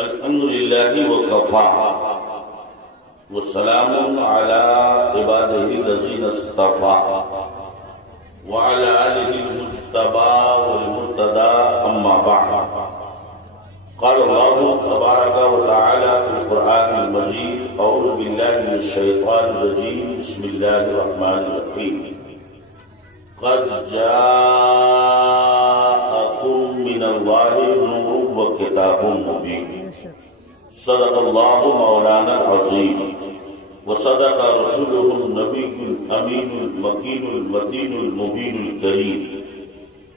الحمد لله وكفى والسلام على عباده الذين اصطفى وعلى آله المجتبى والمرتدى أما بعد. قال الله تبارك وتعالى في القرآن المجيد: أعوذ بالله من الشيطان الرجيم، بسم الله الرحمن الرحيم. قد جاءكم من الله نور وكتاب مبين. صدق الله مولانا العظيم وصدق رسوله النبي الأمين المكين المتين المبين الكريم،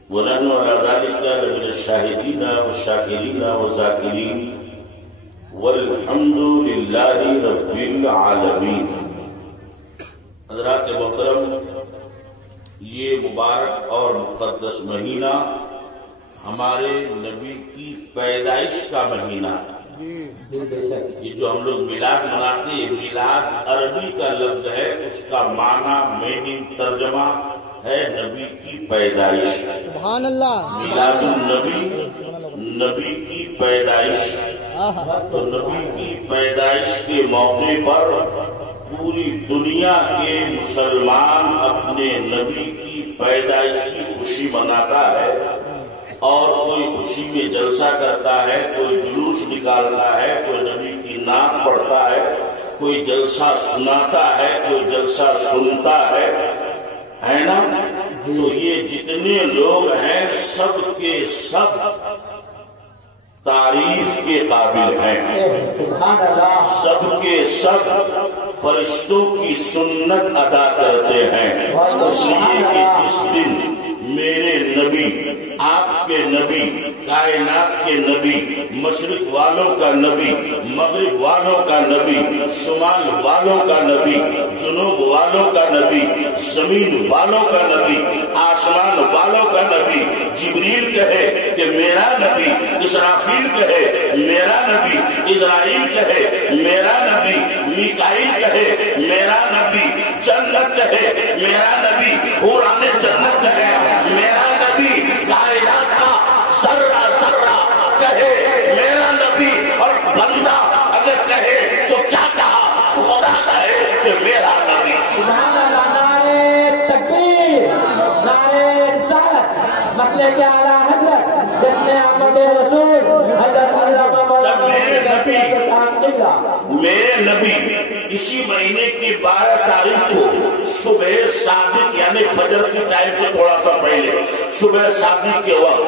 ونحن على ذلك لمن الشاهدين والشاكرين والذاكرين، والحمد لله رب العالمين. حضرات محترم، یہ مبارک اور مقدس مہینہ ہمارے نبی کی پیدائش کا مہینہ ہے. یہ جو ہم لوگ میلاد مناتے ہیں، میلاد عربی کا لفظ ہے، اس کا معنی میننگ ترجمہ ہے نبی کی پیدائش. سبحان اللہ. میلاد النبی، نبی کی پیدائش. تو نبی کی پیدائش کے موقع پر پوری دنیا کے مسلمان اپنے نبی کی پیدائش کی خوشی مناتا ہے، اور کوئی خوشی میں جلسہ کرتا ہے، کوئی جلوس نکالتا ہے، کوئی نبی کی نعت پڑھتا ہے، کوئی جلسہ سناتا ہے، کوئی جلسہ سنتا ہے نا. تو یہ جتنے لوگ ہیں سب کے سب تعریف کے قابل ہیں. سب کے سب فرشتوں کی سنت ادا کرتے ہیں، اس لیے کہ جس دن میرے نبی، آپ کے نبی، کائنات کے نبی، مشرق والوں کا نبی، مغرب والوں کا نبی، شمال والوں کا نبی، جنوب والوں کا نبی، زمین والوں کا نبی، آسمان والوں کا نبی، جبریل کہے کہ میرا نبی، اسرافیل کہے میرا نبی، اسرائیل کہے میرا نبی، میکائیل کہے میرا نبی، جنت کہے میرا نبی، حوران جنت کہے میرا نبی، کائنات کا ذرہ ذرہ کہے میرا نبی، اور بندہ اگر کہے تو کیا کہا؟ خدا کہے کہ میرا نبی. سبحان اللہ. نعرہ تکبیر، نعرہ رسالت، مسلک اعلیٰ حضرت جشن احمد رسول حضرت علامہ میرے نبی اسی مہینے کی 12 تاریخ کو صبح صادق یعنی فجر کی ٹائم سے تھوڑا سا پہلے صبح صادق کے وقت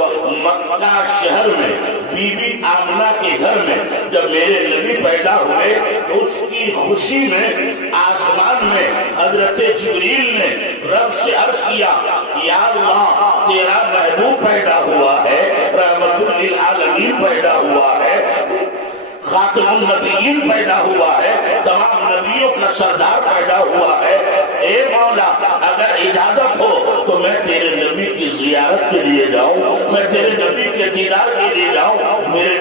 مکہ شہر میں بی بی آمنہ کے گھر میں جب میرے نبی پیدا ہوئے تو اس کی خوشی میں آسمان میں حضرت جبریل نے رب سے عرض کیا: یا اللہ، تیرا محبوب پیدا ہوا ہے، رحمت للعالمین پیدا ہوا ہے، خاتم النبیین پیدا ہوا ہے، تمام نبیوں کا سردار پیدا ہوا ہے. اے مولا، اگر اجازت ہو تو میں تیرے نبی کی زیارت کے لیے جاؤں، میں تیرے نبی کے دیدار کے لیے جاؤں. میرے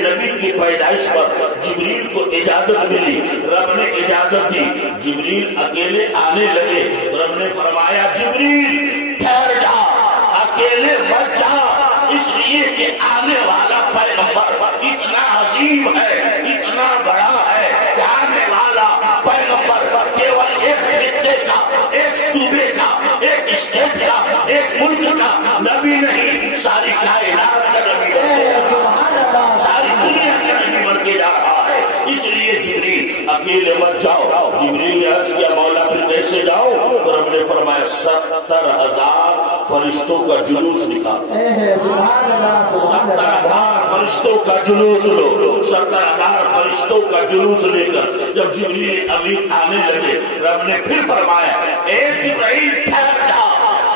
نبی کی پیدائش پر جبریل کو اجازت ملی، رب نے اجازت دی. جبریل اکیلے آنے لگے. رب نے فرمایا: جبریل ٹھہر جا، اکیلے مت جا، اس لیے کہ آنے والا پیغمبر اتنا عظیم ہے، اتنا بڑا ہے کہ آنے والا پیغمبر کیول ایک خطے کا، ایک صوبے کا، ایک اسٹیٹ کا، ایک ملک کا نبی نہیں، ساری کائنات کا نبی ہے، ساری دنیا کا نبی بن کے جا رہا ہے. اس لیے جبریل اکیلے مت جاؤ. جبریل نے عرض کیا: مولا پھر کیسے جاؤ؟ تو رب نے فرمایا: 70,000 فرشتوں کا جلوس نکال. 70,000 فرشتوں کا جلوس لو. 70,000 فرشتوں کا جلوس لے کر جب جبریل امین آنے لگے، رب نے پھر فرمایا: اے جبرائیل ٹھہر جا،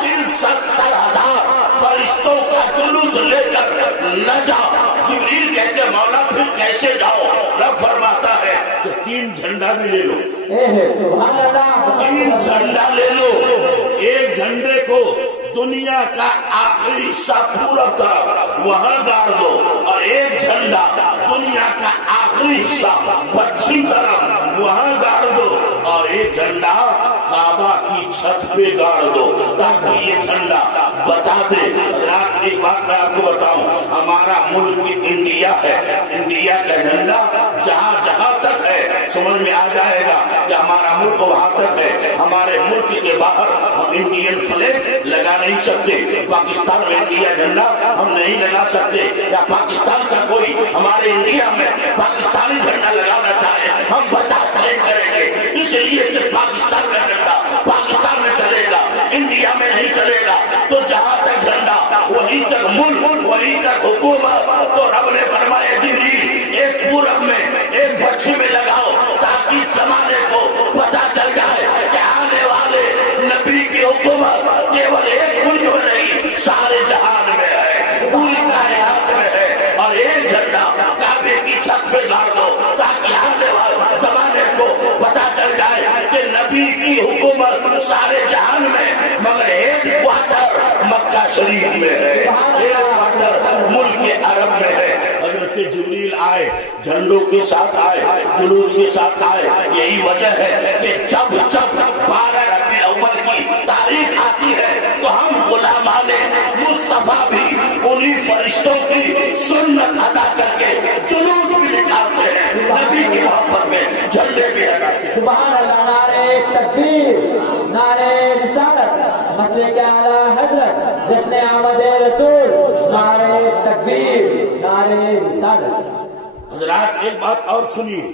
صرف 70,000 فرشتوں کا جلوس لے کر نہ جا. جبریل کہتے: مولا پھر کیسے جاؤ؟ رب فرماتا ہے کہ 3 جھنڈا بھی لے لو. 3 جھنڈا لے لو. ایک جھنڈے کو دنیا کا آخری حصہ پورب طرف وہاں گاڑ دو، اور ایک جھنڈا دنیا کا آخری حصہ پچھم طرف وہاں گاڑ دو، اور ایک جھنڈا کعبہ کی چھت پہ گاڑ دو، تاکہ یہ جھنڈا بتا دے۔ حضرات ایک بات میں آپ کو بتاؤں، ہمارا ملک انڈیا ہے، انڈیا کا جھنڈا جہاں جہاں تک ہے سمجھ میں آ جائے گا کہ ہمارا ملک وہاں تک ہے۔ ہمارے ملک کے باہر ہم انڈین فلیگ لگا نہیں سکتے، پاکستان میں انڈیا جھنڈا ہم نہیں لگا سکتے، یا پاکستان کا کوئی ہمارے انڈیا میں پاکستانی جھنڈا لگانا چاہے ہم برداشت نہیں کریں گے، اس لیے کہ پاکستان کا جھنڈا پاکستان میں چلے گا، انڈیا میں نہیں چلے گا۔ تو جہاں تک جھنڈا وہیں تک ملک، وہیں تک حکومت۔ تو رب نے فرمایا جبریل ایک پورب میں ایک پچھم میں لگاؤ تاکہ زمانے کو پتہ چل جائے کہ آنے والے نبی کی حکومت کیول ایک ملک میں نہیں سارے جہان میں ہے، پوری کائنات میں ہے۔ اور ایک جھنڈا کعبے کی چھت پہ ڈال دو تاکہ آنے والے زمانے کو پتہ چل جائے کہ نبی کی حکومت سارے جہان میں، مگر ایک کوارٹر مکہ شریف میں ہے، ایک کوارٹر ملک عرب میں ہے۔ حضرت جبریل آئے، جھنڈوں کے ساتھ آئے، جلوس کے ساتھ آئے۔ یہی وجہ ہے کہ جب 12 ربیع الاول کی تاریخ آتی ہے تو ہم غلامان مصطفیٰ بھی انہی فرشتوں کی سنت ادا کر کے جلوس بھی نکالتے ہیں، نبی کی محبت میں جھنڈے بھی لگاتے ہیں۔ سبحان اللہ، نعرہ تکبیر، نعرہ رسالت، مسلک اعلیٰ حضرت، جشن آمد رسول، نعرہ تکبیر، نعرہ رسالت۔ حضرات ایک بات اور سنیے،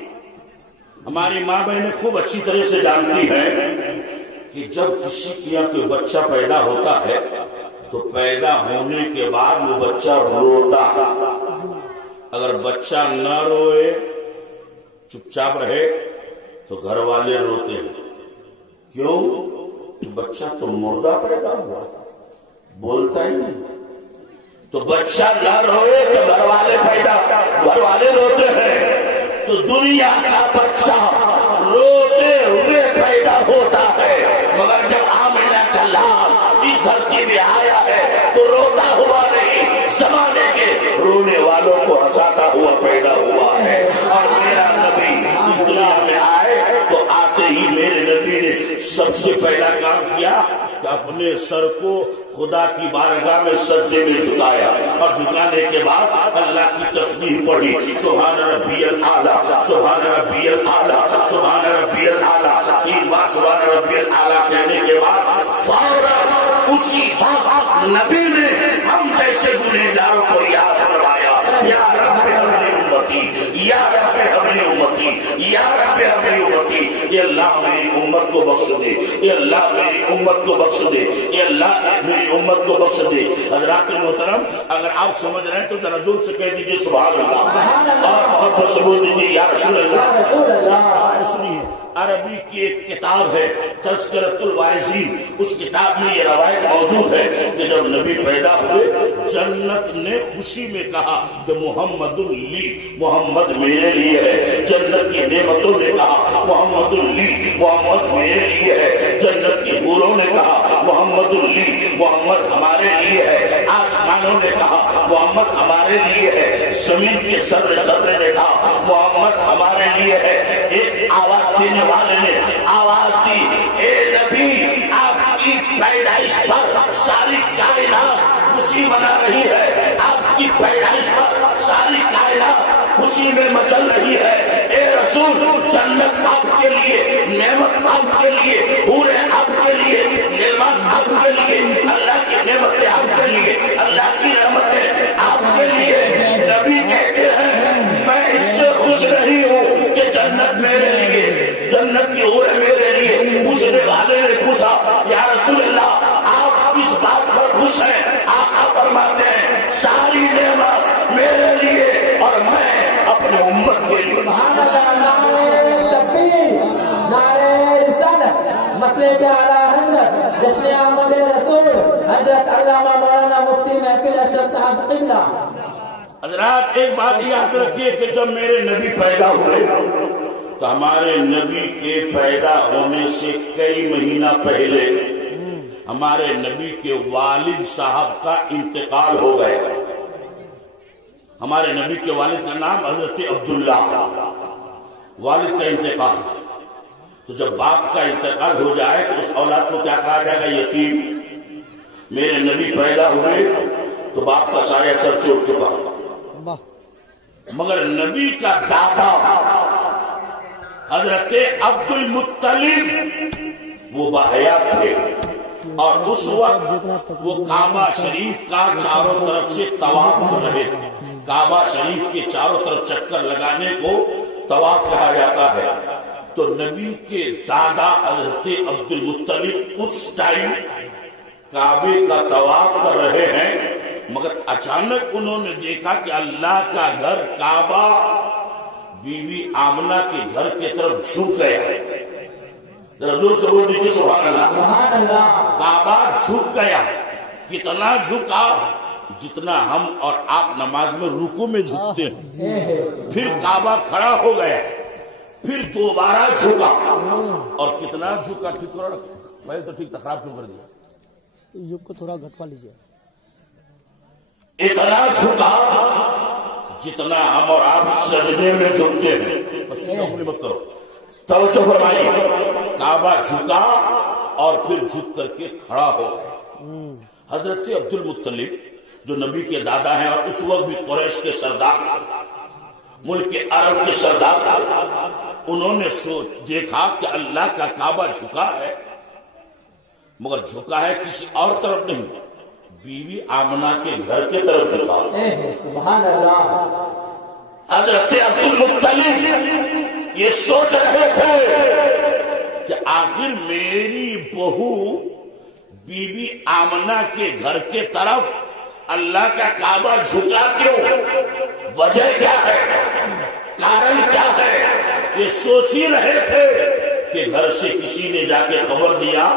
ہماری ماں بہنیں خوب اچھی طرح سے جانتی ہیں کہ جب کسی کے یہاں کوئی بچہ پیدا ہوتا ہے تو پیدا ہونے کے بعد وہ بچہ روتا ہے۔ اگر بچہ نہ روئے، چپ چاپ رہے، تو گھر والے روتے ہیں۔ کیوں؟ بچہ تو مردہ پیدا ہوا، بولتا ہی نہیں۔ تو بچہ نہ روئے تو گھر والے روتے ہیں۔ تو دنیا کا بچہ روتے ہوئے پیدا ہوتا ہے، مگر جب آمنہ کا لال اس دھرتی میں آیا ہے تو روتا ہوا نہیں، زمانے کے رونے والوں کو ہنساتا ہوا پیدا ہوا ہے۔ اور میرا نبی اس دنیا میں آئے تو آتے ہی میرے نبی نے سب سے پہلا کام کیا کہ اپنے سر کو خدا کی بارگاہ میں سجدے میں جھکایا، اور جھکانے کے بعد اللہ کی تسبیح پڑھی، سبحان ربی الاعلیٰ، سبحان ربی الاعلیٰ، سبحان ربی الاعلیٰ۔ 3 بار سبحان ربی الاعلیٰ کہنے کے بعد فوراً اسی وقت نبی نے ہم جیسے گنہگاروں کو یاد کروایا، یا رب ہماری امتی، یا رب ہماری امتی، یا رب ہماری امتی۔ اے اللہ میری امت کو بخش دے، اے اللہ میری امت کو بخش دے، اے اللہ میری امت کو بخش دے۔ حضرات محترم، اگر آپ سمجھ رہے ہیں تو ذرا زور سے کہہ دیجئے سبحان اللہ، اور محبت سے بول دیجئے یا رسول اللہ۔ سنیے، عربی کی ایک کتاب ہے تذکرۃ الواعظین، اس کتاب میں یہ روایت موجود ہے کہ جب نبی پیدا ہوئے جنت نے خوشی میں کہا کہ محمد لی، محمد میرے لیے ہے۔ جنت کی نعمتوں نے کہا محمد لی، محمد میرے لیے ہے۔ جنت کی حوروں نے کہا محمد لی، محمد ہمارے لیے ہے۔ آسمانوں نے کہا محمد ہمارے لیے ہے۔ زمین کے ذرے نے کہا محمد ہمارے لیے ہے۔ ایک آواز دینے والے نے آواز دی، اے نبی آپ کی پیدائش پر ساری کائنات خوشی منا رہی ہے، آپ کی پیدائش پر ساری کائنات خوشی میں مچل رہی ہے۔ اے رسول، جنت آپ کے لیے، نعمت آپ کے لیے، حوریں آپ کے لیے، نعمت آپ کے لیے، اللہ کی نعمتیں آپ کے لیے، اللہ کی رحمتیں آپ کے لیے۔ نبی کہتے ہیں میں اس سے خوش نہیں ہوں کہ جنت میرے لیے، جنت کی حوریں میرے لیے۔ پوچھنے والے نے پوچھا یا رسول اللہ آپ اس بات پر خوش ہیں؟ آقا فرماتے ہیں ساری نعمت میرے لیے اور میں اپنے امت کے لیے۔ سبحان اللہ، نعرہ تکبیر، نعرہ رسالت، مسلک اعلیٰ حضرت، جشن آمد رسول، حضرت علامہ مولانا مفتی محقق اشرف صاحب قبلہ۔ حضرات ایک بات یاد رکھیے کہ جب میرے نبی پیدا ہوئے تو ہمارے نبی کے پیدا ہونے سے کئی مہینہ پہلے ہمارے نبی کے والد صاحب کا انتقال ہو گئے۔ ہمارے نبی کے والد کا نام حضرت عبداللہ، والد کا انتقال۔ تو جب باپ کا انتقال ہو جائے تو اس اولاد کو کیا کہا جائے گا؟ یتیم۔ میرے نبی پیدا ہوئے تو باپ کا سایہ سر چھوڑ چکا، مگر نبی کا دادا حضرت عبد المطلب وہ باحیات تھے، اور اس وقت وہ کعبہ شریف کا چاروں طرف سے طواف کر رہے تھے۔ کعبہ شریف کے چاروں طرف چکر لگانے کو طواف کہا جاتا ہے۔ تو نبی کے دادا حضرت عبد المطلب اس ٹائم کعبے کا طواف کر رہے ہیں، مگر اچانک انہوں نے دیکھا کہ اللہ کا گھر کعبہ بیوی آمنہ کے گھر کی طرف جھک گیا ہے۔ رسول سے بول دیجیے سبحان اللہ۔ کعبہ جھک گیا، کتنا جھکا؟ جتنا ہم اور آپ نماز میں رکوع میں جھکتے ہیں۔ پھر کعبہ کھڑا ہو گیا، پھر دوبارہ جھکا، اور کتنا جھکا؟ ٹھیک کرو، پہلے تو ٹھیک تھا، خراب کیوں کر دیا؟ یوگ کو تھوڑا گھٹوا لیجیے۔ اتنا جھکا جتنا ہم اور آپ سجدے میں جھکتے ہیں۔ بس انگلی مت کرو، توجہ فرمائیے۔ کعبہ جھکا اور پھر جھک کر کے کھڑا ہو گیا۔ حضرت عبد المطلب جو نبی کے دادا ہیں اور اس وقت بھی قریش کے سردار تھے، ملک عرب کے سردار تھے، انہوں نے دیکھا کہ اللہ کا کعبہ جھکا ہے، مگر جھکا ہے کسی اور طرف نہیں، بیوی آمنہ کے گھر کے طرف جھکا۔ سبحان اللہ۔ حضرت عبد المطلب یہ سوچ رہے تھے کہ آخر میری بہو بیوی آمنہ کے گھر کے طرف اللہ کا کعبہ جھکا کیوں؟ وجہ کیا ہے؟ کارن کیا ہے؟ یہ سوچ ہی رہے تھے کہ گھر سے کسی نے جا کے خبر دیا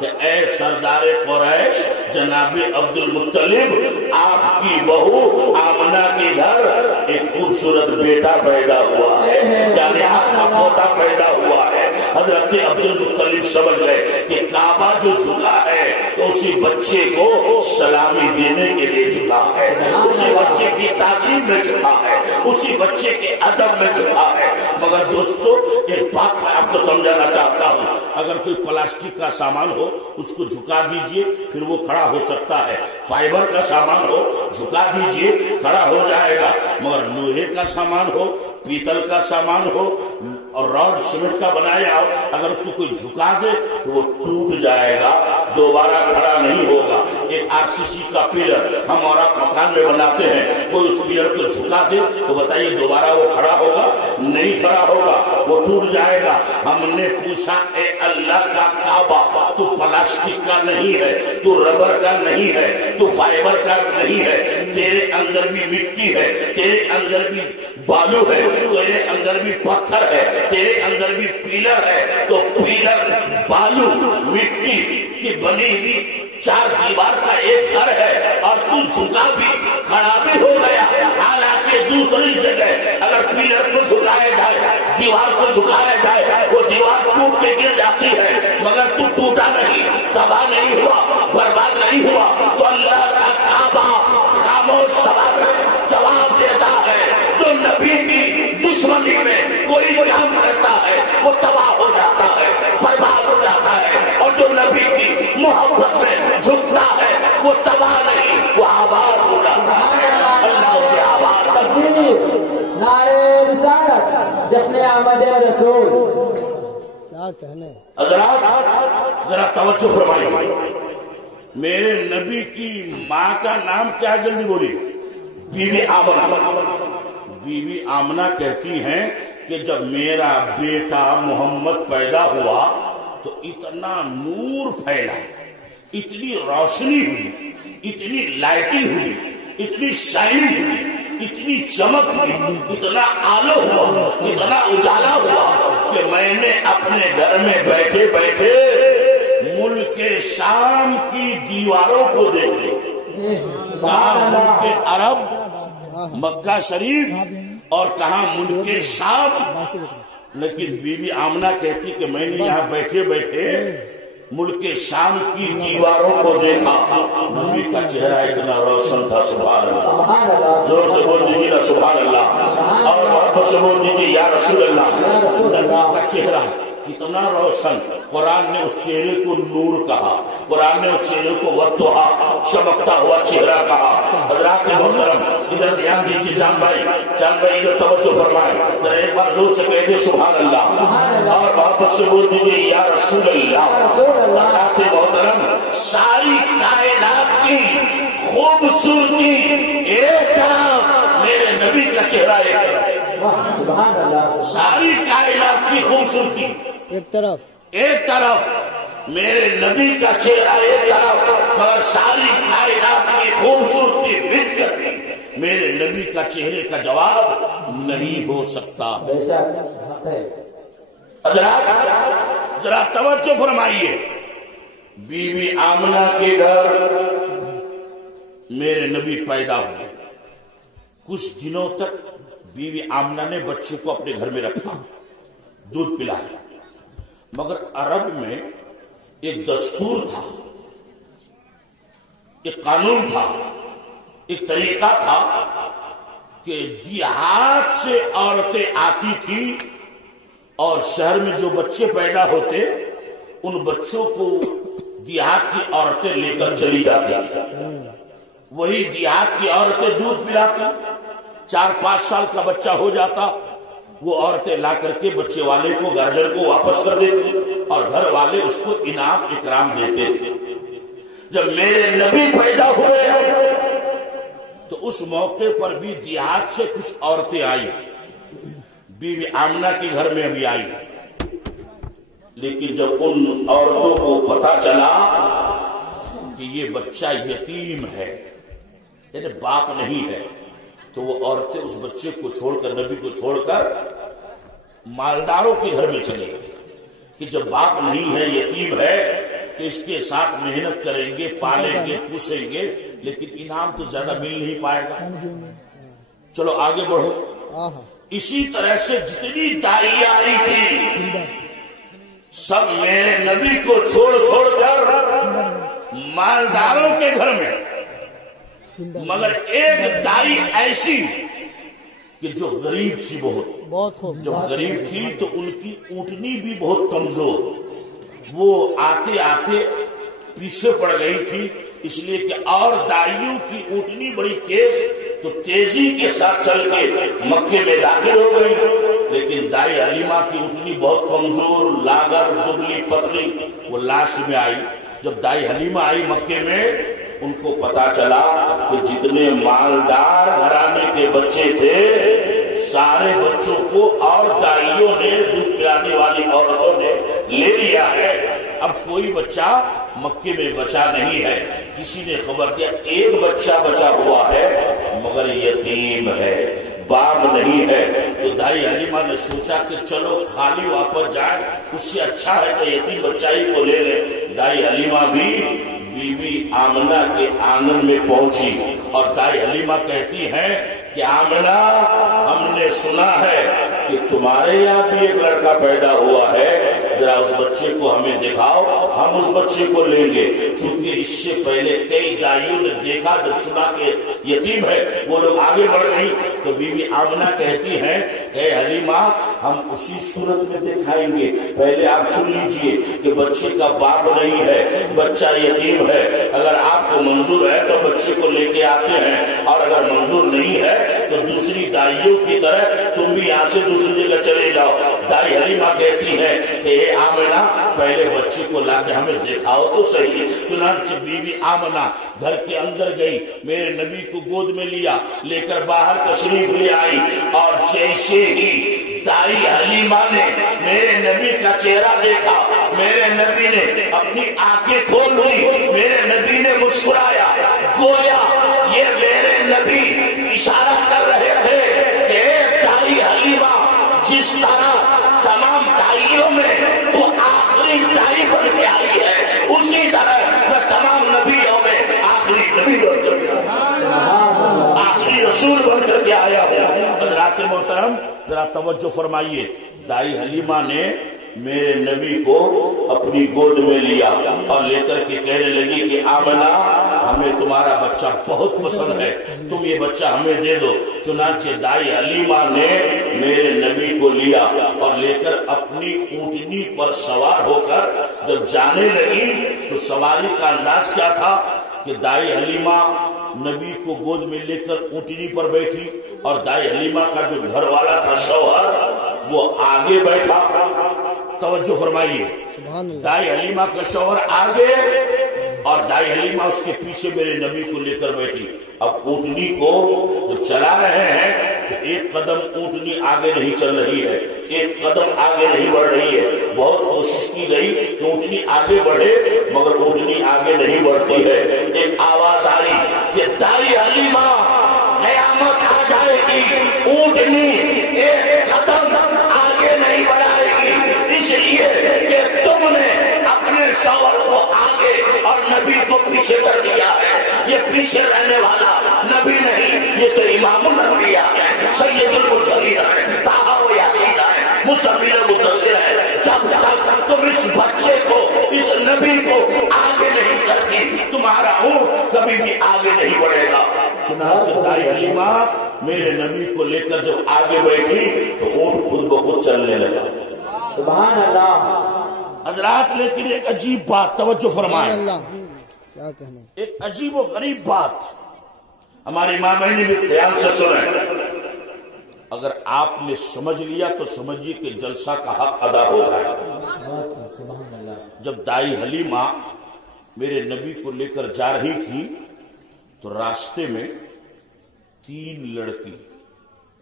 کہ اے سردار قریش جناب عبد المطلب، آپ کی بہو آمنہ کے گھر ایک خوبصورت بیٹا پیدا ہوا ہے، یعنی آپ کا پوتا پیدا ہوا ہے۔ حضرت عبد المطلب سمجھ گئے کہ کعبہ جو جھکا ہے تو اسی بچے کو سلامی دینے کے لیے جھکا ہے، اسی بچے کی تعظیم میں جھکا ہے، اسی بچے کے ادب میں جھکا ہے۔ مگر دوستو ایک بات میں آپ کو سمجھانا چاہتا ہوں، اگر کوئی پلاسٹک کا سامان ہو اس کو جھکا دیجئے پھر وہ کھڑا ہو سکتا ہے، فائبر کا سامان ہو جھکا دیجئے کھڑا ہو جائے گا، مگر لوہے کا سامان ہو، پیتل کا سامان ہو اور راڈ سیمنٹ کا بنایا ہو، اگر اس کو کوئی جھکا دے تو وہ ٹوٹ جائے گا، دوبارہ کھڑا نہیں ہوگا۔ ایک RCC کا پیلر ہم اور آپ مکان میں بناتے ہیں، کوئی اس پیلر کو جھکا دے تو بتائیے دوبارہ وہ کھڑا ہوگا؟ نہیں کھڑا ہوگا، وہ ٹوٹ جائے گا۔ ہم نے پوچھا اے اللہ کا کعبہ، تو پلاسٹک کا نہیں ہے، تو ربر کا نہیں ہے، تو فائبر کا نہیں ہے، تیرے اندر بھی مٹی ہے، تیرے اندر بھی بالو ہے، تیرے اندر بھی پتھر ہے، تیرے اندر بھی پیلر ہے، تو پیلر بالو مٹی کی بنی ہوئی چار دیوار کا ایک گھر ہے، اور تو جھکا بھی کھڑا بھی ہو گیا۔ حالانکہ دوسری جگہ اگر پیلر کو جھکایا جائے، دیوار کو جھکایا جائے، وہ دیوار ٹوٹ کے گر جاتی ہے، مگر تو ٹوٹا نہیں، تباہ نہیں ہوا، برباد نہیں ہوا۔ تو اللہ کا کعبہ خاموش سوال جواب دیتا ہے، جو نبی کی دشمنی میں کوئی کام کرتا ہے وہ تباہ ہو جاتا ہے، برباد ہو جاتا ہے، اور جو نبی کی محبت میں جھکتا ہے وہ تباہ نہیں، وہ آباد ہو جاتا ہے۔ اللہ اسے آباد کرتا ہے۔ نعرہ رسالت، جشن آمد رسول۔ کیا کہنے؟ حضرات ذرا توجہ فرمائیے، میرے نبی کی ماں کا نام کیا؟ جلدی بولیے۔ بیوی آمنہ۔ بیوی آمنہ کہتی ہیں کہ جب میرا بیٹا محمد پیدا ہوا تو اتنا نور پھیلا، اتنی روشنی ہوئی، اتنی لائٹنگ ہوئی، اتنی شائننگ ہوئی، اتنی چمک ہوئی، اتنا آلو ہوا، اتنا اجالا ہوا کہ میں نے اپنے گھر میں بیٹھے بیٹھے ملک شام کی دیواروں کو دیکھ لی۔ کہاں ملک عرب، مکہ شریف، اور کہاں ملک شام۔ لیکن بی بی آمنہ کہتی کہ میں نے یہاں بیٹھے بیٹھے ملک شام کی دیواروں کو دیکھا، نبی کا چہرہ اتنا روشن تھا، سبحان اللہ۔ زور سے بول دیجیے نا سبحان اللہ، اور واپس سے بول دیجیے یا رسول اللہ۔ نبی کا چہرہ کتنا روشن، قرآن نے اس چہرے کو نور کہا۔ قرآن نے اس چہرے کو وَالضُّحَا چمکتا ہوا چہرہ کہا۔ حضرات محترم ادھر دھیان دیجیے، جان بھائی ادھر توجہ فرمائیں، ذرا ایک بار زور سے کہہ دے سبحان اللہ، اور محبت سے بول دیجیے یا رسول اللہ۔ حضرات محترم ساری کائنات کی خوبصورتی ایک طرف، میرے نبی کا چہرہ ایک طرف، ساری کائنات کی خوبصورتی ایک طرف میرے نبی کا چہرہ ایک طرف، مگر ساری کائنات کی خوبصورتی مل کر میرے نبی کا چہرے کا جواب نہیں ہو سکتا۔ حضرات ذرا توجہ فرمائیے، بی بی آمنہ کے گھر میرے نبی پیدا ہوئے، کچھ دنوں تک بی بی آمنہ نے بچے کو اپنے گھر میں رکھا، دودھ پلایا، مگر عرب میں ایک دستور تھا، ایک قانون تھا، ایک طریقہ تھا کہ دیہات سے عورتیں آتی تھی اور شہر میں جو بچے پیدا ہوتے ان بچوں کو دیہات کی عورتیں لے کر چلی جاتی تھی، وہی دیہات کی عورتیں دودھ پلاتی، 4-5 سال کا بچہ ہو جاتا، وہ عورتیں لا کر کے بچے والے کو گارجن کو واپس کر دیتے اور گھر والے اس کو انعام اکرام دیتے تھے۔ جب میرے نبی پیدا ہوئے تو اس موقع پر بھی دیہات سے کچھ عورتیں آئی، بی بی آمنہ کے گھر میں ابھی آئی، لیکن جب ان عورتوں کو پتا چلا کہ یہ بچہ یتیم ہے، یعنی باپ نہیں ہے، تو وہ عورتیں اس بچے کو چھوڑ کر، نبی کو چھوڑ کر مالداروں کے گھر میں چلے گئے کہ جب باپ نہیں ہے، یتیم ہے، تو اس کے ساتھ محنت کریں گے، پالیں گے، پوسیں گے، لیکن انعام تو زیادہ مل نہیں پائے گا، چلو آگے بڑھو۔ اسی طرح سے جتنی دائی آئی تھی سب میرے نبی کو چھوڑ کر مالداروں کے گھر میں، مگر ایک دائی ایسی کہ جو غریب تھی، بہت خوب، جب غریب تھی تو ان کی اونٹنی بھی بہت کمزور، وہ آتے آتے پیچھے پڑ گئی تھی، اس لیے کہ اور دائیوں کی اونٹنی بڑی تیز، تو تیزی کے ساتھ چل کے مکے میں داخل ہو گئی، لیکن دائی حلیمہ کی اونٹنی بہت کمزور، لاغر، دبلی پتلی، وہ لاسٹ میں آئی۔ جب دائی حلیمہ آئی مکے میں، ان کو پتا چلا کہ جتنے مالدار گھرانے کے بچے تھے سارے بچوں کو اور دائیوں نے، دودھ پلانے والی عورتوں نے لے لیا ہے، اب کوئی بچہ مکے میں بچا نہیں ہے۔ کسی نے خبر دیا ایک بچہ بچا ہوا ہے مگر یتیم ہے، باپ نہیں ہے، تو دائی حلیمہ نے سوچا کہ چلو خالی واپس جائیں، اس سے اچھا ہے کہ یتیم بچہ ہی کو لے لیں۔ دائی حلیمہ بھی بی بی آمنہ کے آنگن میں پہنچی اور دائی حلیمہ کہتی ہیں کہ آمنہ، ہم نے سنا ہے کہ تمہارے یہاں بھی ایک لڑکا پیدا ہوا ہے، ذرا اس بچے کو ہمیں دکھاؤ، ہم اس بچے کو لیں گے۔ چونکہ اس سے پہلے کئی دائیوں نے دیکھا، جب سنا کہ یتیم ہے وہ لوگ آگے بڑھ گئی، تو بی بی آمنہ کہتی ہیں اے حلیمہ ہم اسی صورت میں دکھائیں گے، پہلے آپ سن لیجئے کہ بچے کا باپ نہیں ہے، بچہ یتیم ہے، اگر آپ کو منظور ہے تو بچے کو لے کے آتے ہیں، اور اگر منظور نہیں ہے تو دوسری دائیوں کی طرح تم بھی یہاں سے دوسری جگہ چلے جاؤ۔ دائی حلیمہ کہتی ہے کہ اے آمنہ پہلے بچے کو لا کے ہمیں دکھاؤ تو صحیح۔ چنانچہ بی بی آمنہ گھر کے اندر گئی، میرے نبی کو گود میں لیا، لے کر باہر تشریف لے آئی، اور جیسے ہی دائی حلیمہ نے میرے نبی کا چہرہ دیکھا، میرے نبی نے اپنی آنکھیں کھول دی، میرے نبی نے مسکرایا، گویا یہ میرے نبی اشارہ کر رہے تھے کہ دائی حلیمہ جس طرح تمام دائیوں میں تو آخری دائی بن کے آئی ہے، اسی طرح میں تمام نبیوں میں آخری نبی بن کر کے آخری رسول بن کر کے آیا ہوں۔ حضرات محترم ذرا توجہ فرمائیے، دائی حلیمہ نے میرے نبی کو اپنی گود میں لیا اور لے کر کے کہنے لگی کہ آمنہ ہمیں تمہارا بچہ بہت پسند ہے، تم یہ بچہ ہمیں دے دو۔ چنانچہ دائی حلیمہ نے میرے نبی کو لیا اور لے کر اپنی اونٹنی پر سوار ہو کر جب جانے لگی تو سواری کا انداز کیا تھا کہ دائی حلیمہ نبی کو گود میں لے کر اونٹنی پر بیٹھی اور دائی حلیمہ کا جو گھر والا تھا شوہر وہ آگے بیٹھا۔ توجہ فرمائیے، دائی حلیمہ کا شوہر آگے اور دائی حلیمہ اس کے پیچھے میرے نبی کو لے کر بیٹھی۔ اب اونٹنی کو تو چلا رہے ہیں تو ایک قدم اونٹنی آگے نہیں چل رہی ہے، ایک قدم آگے نہیں بڑھ رہی ہے۔ بہت کوشش کی گئی کہ اونٹنی آگے بڑھے مگر اونٹنی آگے نہیں بڑھتی ہے۔ ایک آواز آئی کہ دائی حلیمہ قیامت آ جائے گی، اونٹنی ایک قدم آگے نہیں بڑھائے گی، اس لیے کہ تم نے اپنے شوہر کو آگے اور نبی کو پیچھے کر دیا ہے۔ یہ پیچھے رہنے والا نبی نہیں، یہ تو امام الانبیاء ہے، سید المرسلین ہے، طٰہٰ و یاسین ہے، مزمل مدثر ہے۔ جب تک تم اس بچے کو، اس نبی کو آگے نہیں کرتی تمہارا اونٹ کبھی بھی آگے نہیں بڑھے گا۔ چنانچہ دائی حلیمہ میرے نبی کو لے کر جب آگے بیٹھی تو اونٹ خود بخود چلنے لگا۔ سبحان اللہ۔ حضرات لیکن ایک عجیب بات توجہ فرمائیں، کیا کہنا، ایک عجیب و غریب بات ہماری ماں بہنیں بھی دھیان سے سنیں۔ اگر آپ نے سمجھ لیا تو سمجھیے کہ جلسہ کا حق ادا ہو رہا ہے۔ جب دائی حلیمہ میرے نبی کو لے کر جا رہی تھی تو راستے میں 3 لڑکی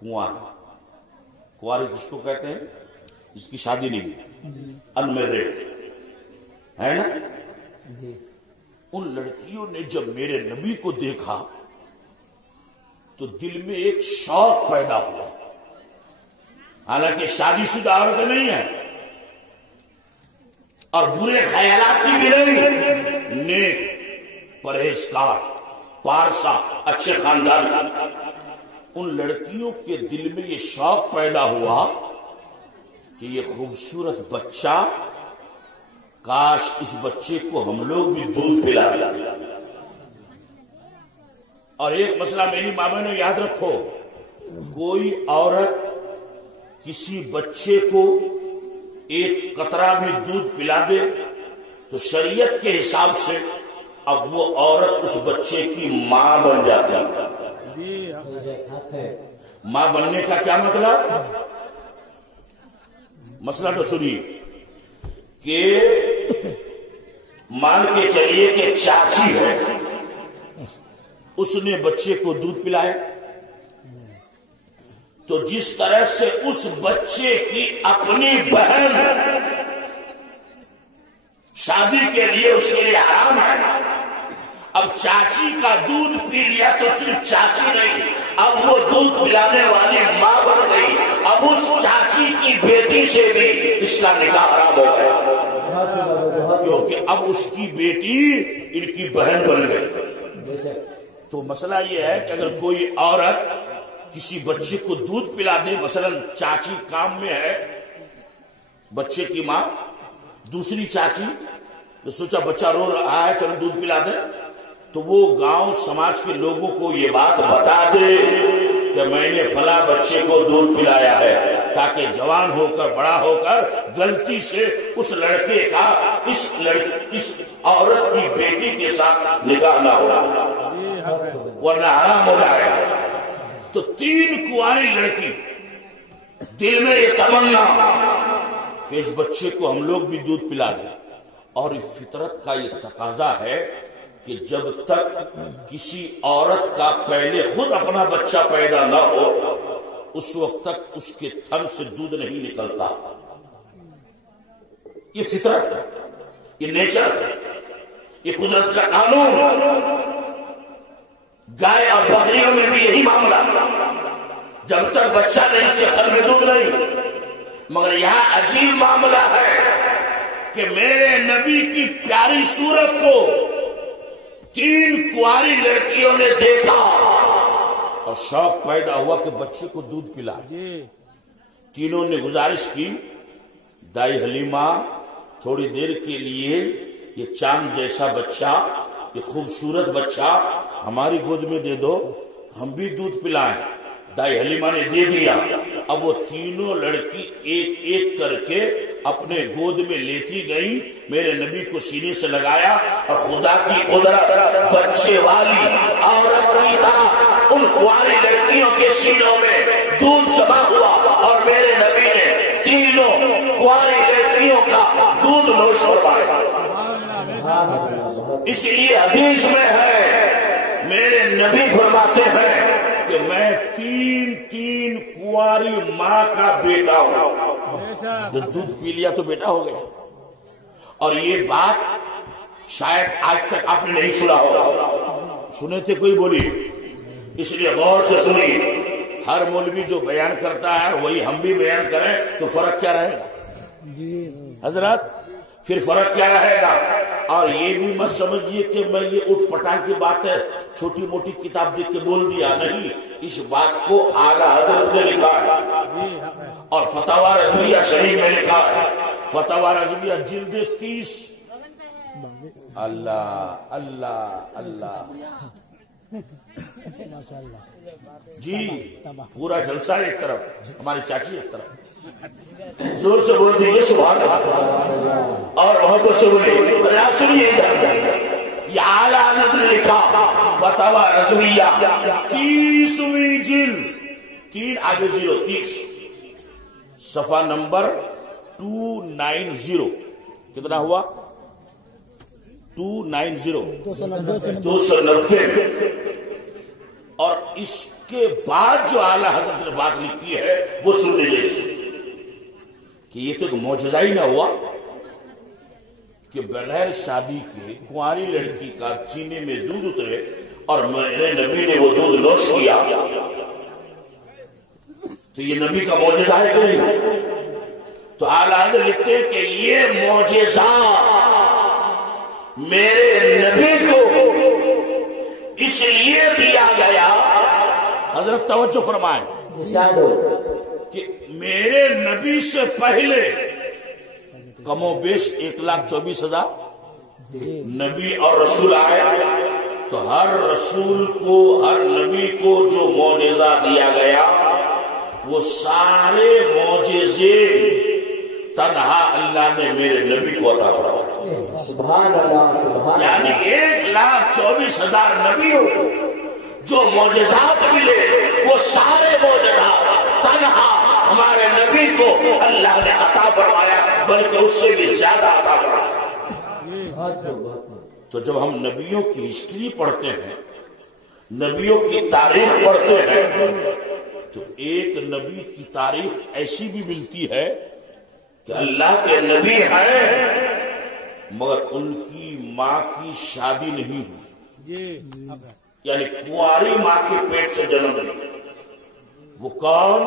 کنواری کس کو کہتے ہیں جس کی شادی نہیں، انمیرڈ ہے نا، ان لڑکیوں نے جب میرے نبی کو دیکھا تو دل میں ایک شوق پیدا ہوا، حالانکہ شادی شدہ عورتیں نہیں ہیں اور برے خیالات کی بھی نہیں، نیک پرہیزگار پارسا اچھے خاندان۔ ان لڑکیوں کے دل میں یہ شوق پیدا ہوا کہ یہ خوبصورت بچہ، کاش اس بچے کو ہم لوگ بھی دودھ پلا دیں۔ اور ایک مسئلہ میری ماں بہنوں یاد رکھو، کوئی عورت کسی بچے کو ایک قطرہ بھی دودھ پلا دے تو شریعت کے حساب سے اب وہ عورت اس بچے کی ماں بن جاتی ہے۔ ماں بننے کا کیا مطلب؟ مسئلہ تو سنیے کہ مان کے چلیے کہ چاچی ہے، اس نے بچے کو دودھ پلایا تو جس طرح سے اس بچے کی اپنی بہن شادی کے لیے اس کے لیے حرام ہے، اب چاچی کا دودھ پی لیا تو صرف چاچی نہیں، اب وہ دودھ پلانے والی ماں بن گئی، اب اس چاچی کی بیٹی سے بھی اس کا نکاح حرام ہو گیا کیونکہ اب اس کی بیٹی ان کی بہن بن گئی۔ تو مسئلہ یہ ہے کہ اگر کوئی عورت کسی بچے کو دودھ پلا دے، مثلا چاچی کام میں ہے، بچے کی ماں، دوسری چاچی نے سوچا بچہ رو رہا ہے چلو دودھ پلا دے، تو وہ گاؤں سماج کے لوگوں کو یہ بات بتا دے کہ میں نے فلاں بچے کو دودھ پلایا ہے، تاکہ جوان ہو کر بڑا ہو کر غلطی سے اس لڑکے کا اس عورت کی بیٹی کے ساتھ نکاح نہ ہو ورنہ حرام ہو جائے گا۔ تو 3 کنواری لڑکی دل میں یہ تمنا کہ اس بچے کو ہم لوگ بھی دودھ پلا دیں، اور فطرت کا یہ تقاضا ہے کہ جب تک کسی عورت کا پہلے خود اپنا بچہ پیدا نہ ہو اس وقت تک اس کے تھن سے دودھ نہیں نکلتا۔ یہ فطرت ہے، یہ نیچر ہے، یہ قدرت کا قانون۔ گائے اور بکریوں میں بھی یہی معاملہ، جب تک بچہ نہیں اس کے تھن میں دودھ نہیں۔ مگر یہاں عجیب معاملہ ہے کہ میرے نبی کی پیاری صورت کو 3 کنواری لڑکیوں نے دیکھا اور شوق پیدا ہوا کہ بچے کو دودھ پلا۔ تینوں نے گزارش کی دائی حلیمہ تھوڑی دیر کے لیے یہ چاند جیسا بچہ کہ خوبصورت بچہ ہماری گود میں دے دو، ہم بھی دودھ پلائیں۔ دائی حلیمہ نے دے دیا۔ اب وہ تینوں لڑکی ایک ایک کر کے اپنے گود میں لیتی گئی، میرے نبی کو سینے سے لگایا، اور خدا کی قدرت بچے والی عورت کی طرح ان کنواری لڑکیوں کے سینوں میں دودھ جمع ہوا، اور میرے نبی نے تینوں کنواری لڑکیوں کا دودھ نوش کروایا۔ اس لیے حدیث میں ہے، میرے نبی فرماتے ہیں کہ میں تین کنواری ماں کا بیٹا ہوں۔ جو دودھ پی لیا تو بیٹا ہو گیا۔ اور یہ بات شاید آج تک آپ نے نہیں سنا ہوگا، سنے تھے کوئی بولی؟ اس لیے غور سے سنیے۔ ہر مولوی جو بیان کرتا ہے وہی ہم بھی بیان کریں تو فرق کیا رہے گا حضرات؟ پھر فرق کیا رہے گا؟ اور یہ بھی مت سمجھیے کہ میں یہ اٹھ پٹان کی بات ہے، چھوٹی موٹی کتاب دیکھ کے بول دیا، نہیں، اس بات کو اعلیٰ حضرت نے لکھا ہے، اور فتاوی رضویہ شریف میں لکھا ہے۔ فتاوی رضویہ جلد 30۔ اللہ اللہ اللہ جی، پورا جلسہ ایک طرف، ہماری چاچی ایک طرف، زور سے بول دیجئے سبحان اللہ، اور محبت سے بولیے سنیے یہ اعلیٰ حضرت نے لکھا فتاوی رضویہ 30ویں جلد، 3 آگے 0 30، صفحہ نمبر 290۔ کتنا ہوا؟ 290۔ اور اس کے بعد جو اعلیٰ حضرت نے بات لکھی ہے وہ سن لیجیے کہ یہ تو ایک معجزہ ہی نہ ہوا کہ بغیر شادی کے کنواری لڑکی کا سینے میں دودھ اترے اور میرے نبی نے وہ دودھ نوش کیا، تو یہ نبی کا معجزہ ہے کہ نہیں؟ تو اعلیٰ حضرت لکھتے ہیں کہ یہ معجزہ میرے نبی کو اس لیے دیا گیا، حضرت توجہ فرمائیں، کہ میرے نبی سے پہلے کم و بیش 1,24,000 نبی اور رسول آئے، تو ہر رسول کو، ہر نبی کو جو معجزہ دیا گیا وہ سارے معجزے تنہا اللہ نے میرے نبی کو عطا فرمایا۔ سبحان اللہ سبحان اللہ۔ یعنی 1,24,000 نبیوں کو جو معجزات ملے وہ سارے معجزات تنہا ہمارے نبی کو اللہ نے عطا فرمایا، بلکہ اس سے بھی زیادہ عطا فرمایا۔ تو جب ہم نبیوں کی ہسٹری پڑھتے ہیں، نبیوں کی تاریخ پڑھتے ہیں، تو ایک نبی کی تاریخ ایسی بھی ملتی ہے کہ اللہ کے نبی ہیں مگر ان کی ماں کی شادی نہیں ہوئی، یعنی کنواری ماں کے پیٹ سے جنم لیا۔ وہ کون؟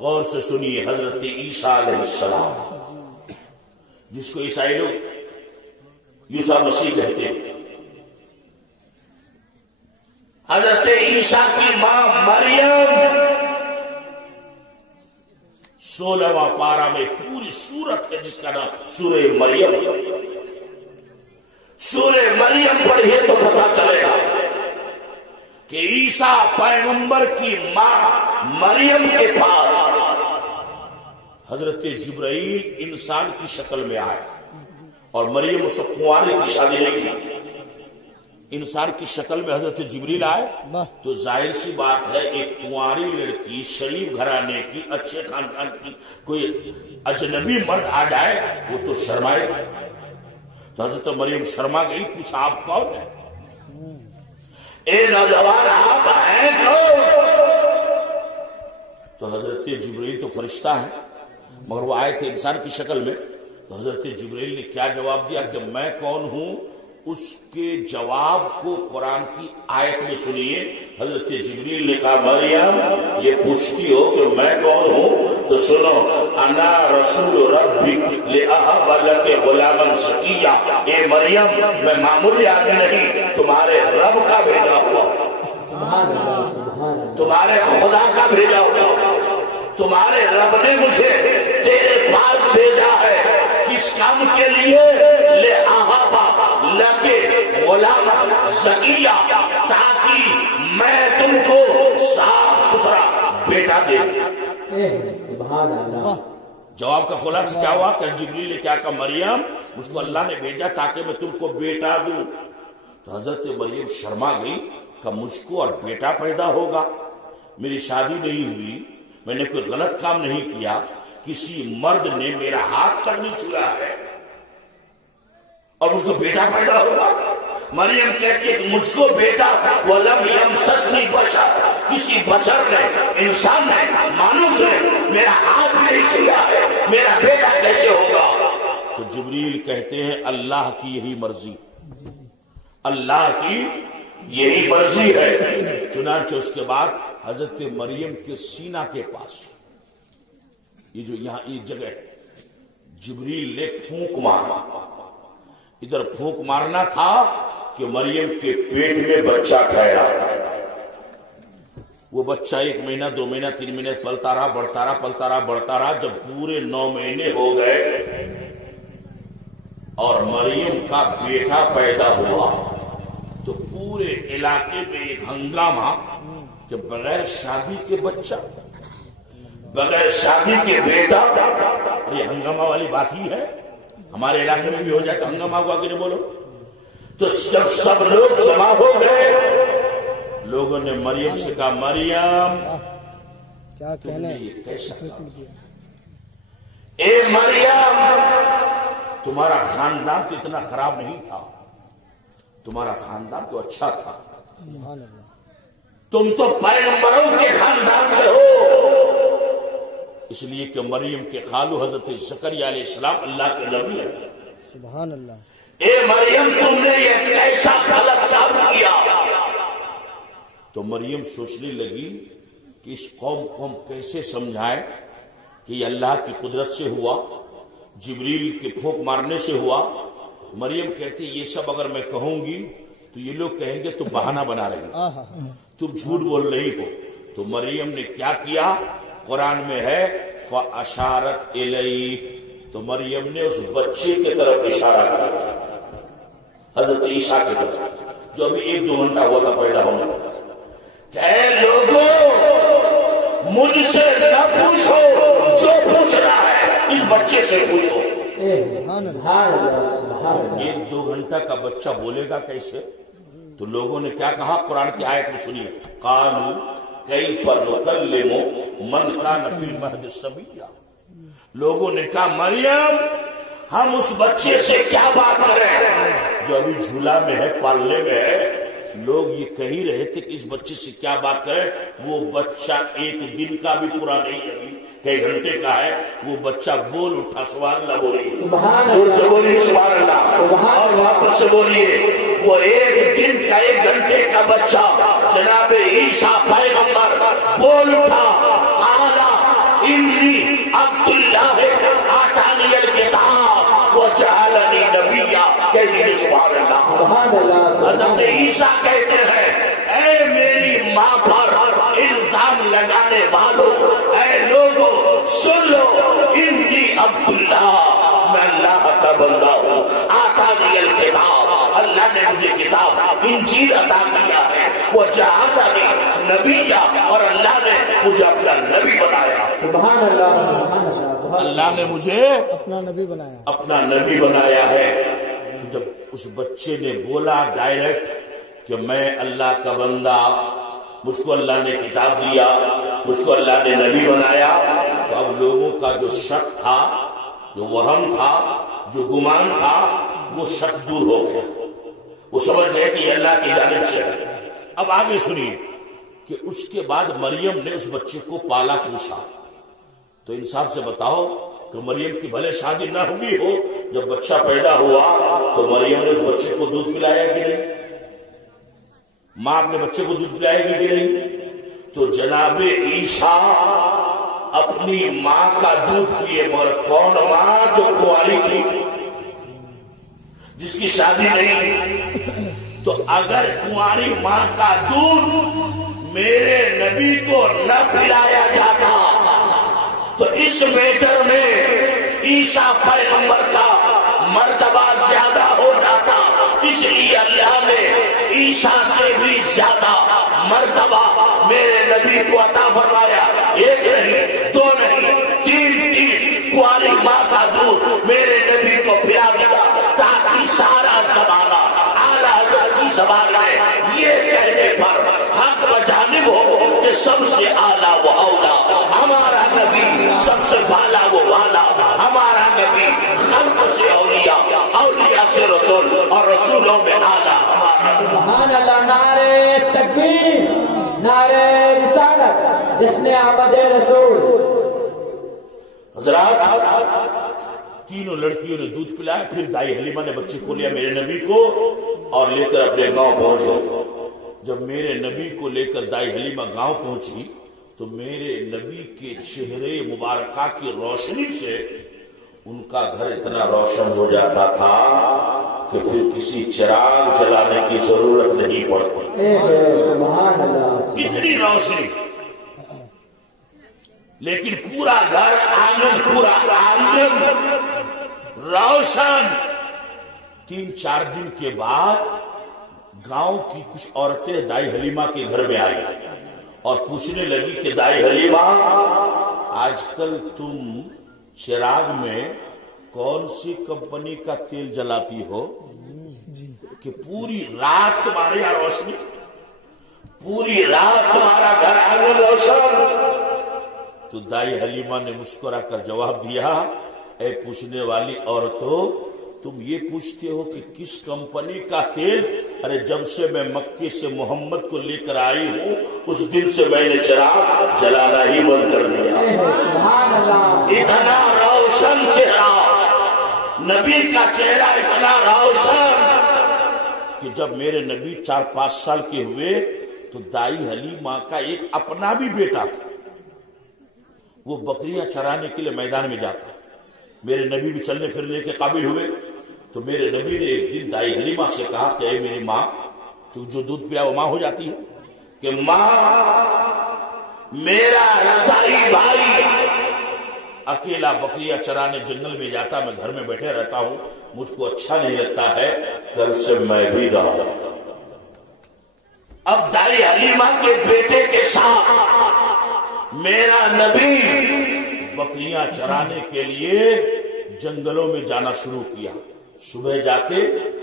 غور سے سنیے، حضرت عیسیٰ علیہ السلام، جس کو عیسائی لوگ یسوع مسیح کہتے ہیں۔ حضرت عیسیٰ کی ماں مریم، 16واں پارہ میں پوری سورت ہے جس کا نام سورہ مریم۔ سورہ مریم پڑھیے تو پتہ چلے گا کہ عیسیٰ پیغمبر کی ماں مریم کے پاس حضرت جبرائیل انسان کی شکل میں آئے، اور مریم اس کنواری کی شادی نہیں کی، انسان کی شکل میں حضرت جبریل آئے، تو ظاہر سی بات ہے ایک کنواری لڑکی شریف گھرانے کی، اچھے خاندان کی، کوئی اجنبی مرد آ جائے وہ تو شرمائے گا۔ تو حضرت مریم شرما گئی، پوچھا آپ کون ہے؟ اے نوجوان آپ ہیں کون؟ تو حضرت جبریل تو فرشتہ ہے مگر وہ آئے تھے انسان کی شکل میں، تو حضرت جبریل نے کیا جواب دیا کہ میں کون ہوں؟ اس کے جواب کو قرآن کی آیت میں سنیے۔ حضرت جبریل نے کہا مریم یہ پوچھتی ہو کہ میں کون ہوں، تو سنو، انا رسول ربی لأہب لک غلاما زکیا، اے مریم میں معمولی آدمی نہیں، تمہارے رب کا بھیجا ہوا، تمہارے خدا کا بھیجا ہوا، تمہارے رب نے مجھے تیرے پاس بھیجا ہے، کس کام کے لیے؟ لأہب لک غلام زکیہ تاکہ میں تم کو صاف ستھرا بیٹا دے دوں۔ سبحان اللہ۔ جواب کا خلاصہ کیا ہوا کہ جبریل نے کیا کہا مریم مجھ کو اللہ نے بھیجا تاکہ میں تم کو بیٹا دوں۔ تو حضرت مریم شرما گئی کہ مجھ کو اور بیٹا پیدا ہوگا، میری شادی نہیں ہوئی، میں نے کوئی غلط کام نہیں کیا، کسی مرد نے میرا ہاتھ تک نہیں چھویا ہے اور مجھ کو بیٹا پیدا ہوگا۔ مریم کہتی ہے کہ مجھ کو بیٹا وَلَمْ يَمْسَسْنِي بَشَرٌ، کسی بشر نے، انسان نے، مانوس نے میرا ہاتھ نہیں چھویا ہے، میرا بیٹا کیسے ہوگا؟ تو جبریل کہتے ہیں اللہ کی یہی مرضی، اللہ کی یہی مرضی ہے۔ چنانچہ اس کے بعد حضرت مریم کے سینہ کے پاس یہ جو یہاں ایک جگہ ہے، جبریل نے پھونک مارا، ادھر پھونک مارنا تھا کہ مریم کے پیٹ میں بچہ ٹھہرا۔ وہ بچہ 1 مہینہ 2 مہینہ 3 مہینے پلتا رہا، بڑھتا رہا، پلتا رہا، بڑھتا رہا، جب پورے 9 مہینے ہو گئے اور مریم کا بیٹا پیدا ہوا تو پورے علاقے میں ایک ہنگامہ کہ بغیر شادی کے بچہ، بغیر شادی کے بیٹا، یہ ہنگامہ والی بات ہی ہے، ہمارے علاقے میں بھی ہو جائے تو ہنگامہ کو آگے نہیں بولو۔ تو جب سب لوگ جمع ہو گئے، لوگوں نے مریم سے کہا مریم کیا تم کہنا نے ہے؟ یہ کیسا کہا؟ اے مریم تمہارا خاندان تو اتنا خراب نہیں تھا، تمہارا خاندان تو اچھا تھا، سبحان اللہ۔ تم تو پیغمبروں کے خاندان سے ہو، اس لیے کہ مریم کے خالو حضرت زکریا علیہ السلام اللہ کے نبی ہیں۔ سبحان اللہ۔ اے مریم تم نے یہ کیسا غلط کام کیا؟ تو مریم سوچنے لگی کہ اس قوم کو ہم کیسے سمجھائیں کہ یہ اللہ کی قدرت سے ہوا، جبریل کے پھونک مارنے سے ہوا۔ مریم کہتی یہ سب اگر میں کہوں گی تو یہ لوگ کہیں گے تم بہانہ بنا رہی ہو، تم جھوٹ بول رہی ہو۔ تو مریم نے کیا کیا؟ قرآن میں ہے فَأَشَارَتْ إِلَيْهِ، تو مریم نے اس بچے کی طرف اشارہ کیا، حضرت عیسیٰ کی طرف، جو ابھی 1-2 گھنٹہ ہوا تھا پیدا ہونے کا، کہ اے لوگوں مجھ سے نہ پوچھو، جو پوچھ رہا ہے اس بچے سے پوچھو۔ 1-2 گھنٹہ کا بچہ بولے گا کیسے؟ تو لوگوں نے کیا کہا؟ قرآن کی آیت میں سنیے، قالوا کیف نکلم من کان فی المہد صبیا، لوگوں نے کہا مریم ہم اس بچے سے کیا بات کریں جو ابھی جھولا میں ہے، پالنے میں ہے۔ لوگ یہ کہہ رہے تھے کہ اس بچے سے کیا بات کریں، وہ بچہ 1 دن کا بھی پورا نہیں ہے، ابھی کئی گھنٹے کا ہے، وہ بچہ بول اٹھا، سبحان اللہ بولیے، زور سے بولیے سبحان اللہ، اور واپس سے بولیے، وہ 1 دن کا 1 گھنٹے کا بچہ جناب عیسیٰ پیغمبر بول اٹھا، قالا انی عبد اللہ آتانی الکتاب وجعلنی نبیا، کہہ دیجیے سبحان اللہ۔ حضرت عیسیٰ کہتے ہیں اے میری ماں پر الزام لگانے والوں، اے لوگوں سن لو، انی عبداللہ، میں اللہ کا بندہ ہوں، آتانی الکتاب، اللہ نے مجھے کتاب انجیل عطا کیا ہے، وجعلنی نبیا، اور اللہ نے مجھے اپنا نبی بنایا۔ سبحان اللہ، سبحان اللہ۔ اللہ نے مجھے اپنا نبی بنایا، اپنا نبی بنایا ہے۔ جب اس بچے نے بولا ڈائریکٹ کہ میں اللہ کا بندہ، مجھ کو اللہ نے کتاب دیا، مجھ کو اللہ نے نبی بنایا، تو اب لوگوں کا جو شک تھا، جو وہم تھا، جو گمان تھا، وہ شک دور ہو گیا، وہ سمجھ گئے کہ یہ اللہ کی جانب سے ہے۔ اب آگے سنیے کہ اس کے بعد مریم نے اس بچے کو پالا پوسا۔ تو انصاف سے بتاؤ کہ مریم کی بھلے شادی نہ ہوئی ہو، جب بچہ پیدا ہوا تو مریم نے اس بچے کو دودھ پلایا کہ نہیں؟ ماں اپنے بچے کو دودھ پلائے گی کہ نہیں؟ تو جناب عیسیٰ اپنی ماں کا دودھ پیے، مگر کون ماں؟ جو کنواری تھی، جس کی شادی نہیں۔ تو اگر کنواری ماں کا دودھ میرے نبی کو نہ پلایا جاتا تو اس میٹر میں عیسیٰ پیغمبر کا مرتبہ زیادہ ہو جاتا، اس لیے اللہ نے عیسیٰ سے بھی زیادہ مرتبہ میرے نبی کو عطا فرمایا. ایک نہیں، دو نہیں، تین کاری ماں کا دودھ میرے نبی کو پلا دیا تاکہ سارا زمانہ اعلیٰ حضرت کی زبان میں یہ کہنے پر حق بجانب ہو کہ سب سے اعلیٰ وہ اولا، ہمارا نبی سب سے والا وہ والا، ہمارا نبی خلق سے اولیاء، اولیاء سے رسول، اور رسولوں میں اعلیٰ ہمارا. سبحان اللہ. نعرہ تکبیر، نعرہ رسالت، جشن آمد رسول. حضرات تینوں لڑکیوں نے دودھ پلایا، پھر دائی حلیمہ نے بچے کو لیا میرے نبی کو اور لے کر اپنے گاؤں پہنچ گئے. جب میرے نبی کو لے کر دائی حلیمہ گاؤں پہنچی تو میرے نبی کے چہرے مبارکہ کی روشنی سے ان کا گھر اتنا روشن ہو جاتا تھا کہ پھر کسی چراغ جلانے کی ضرورت نہیں پڑتی. سبحان اللہ. اتنی روشنی، لیکن پورا گھر آنگن، پورا آنگن روشن. 3-4 دن کے بعد گاؤں کی کچھ عورتیں دائی حلیمہ کے گھر میں آئی اور پوچھنے لگی کہ دائی حلیمہ آج کل تم چراغ میں کون سی کمپنی کا تیل جلاتی ہو کہ پوری رات تمہارے یہاں روشنی، پوری رات تمہارا گھر آنگن روشن. تو دائی حلیمہ نے مسکرا کر جواب دیا، اے پوچھنے والی عورتوں، تم یہ پوچھتے ہو کہ کس کمپنی کا تیل؟ ارے جب سے میں مکے سے محمد کو لے کر آئی ہوں اس دن سے میں نے چراغ جلانا ہی بند کر دیا. اتنا روشن چہرہ، نبی کا چہرہ اتنا روشن کہ جب میرے نبی 4-5 سال کے ہوئے تو دائی حلیمہ کا ایک اپنا بھی بیٹا تھا، وہ بکریاں چرانے کے لیے میدان میں جاتا. میرے نبی بھی چلنے پھرنے کے قابل ہوئے تو میرے نبی نے ایک دن دائی حلیمہ سے کہا کہ اے میری ماں، جو دودھ پیا وہ ماں ہو جاتی ہے، کہ ماں میرا رضائی بھائی اکیلا بکریاں چرانے جنگل میں جاتا، میں گھر میں بیٹھے رہتا ہوں، مجھ کو اچھا نہیں لگتا ہے، کل سے میں بھی رہا. اب دائی حلیمہ کے بیٹے کے ساتھ میرا نبی بکریاں چرانے کے لیے جنگلوں میں جانا شروع کیا. صبح جاتے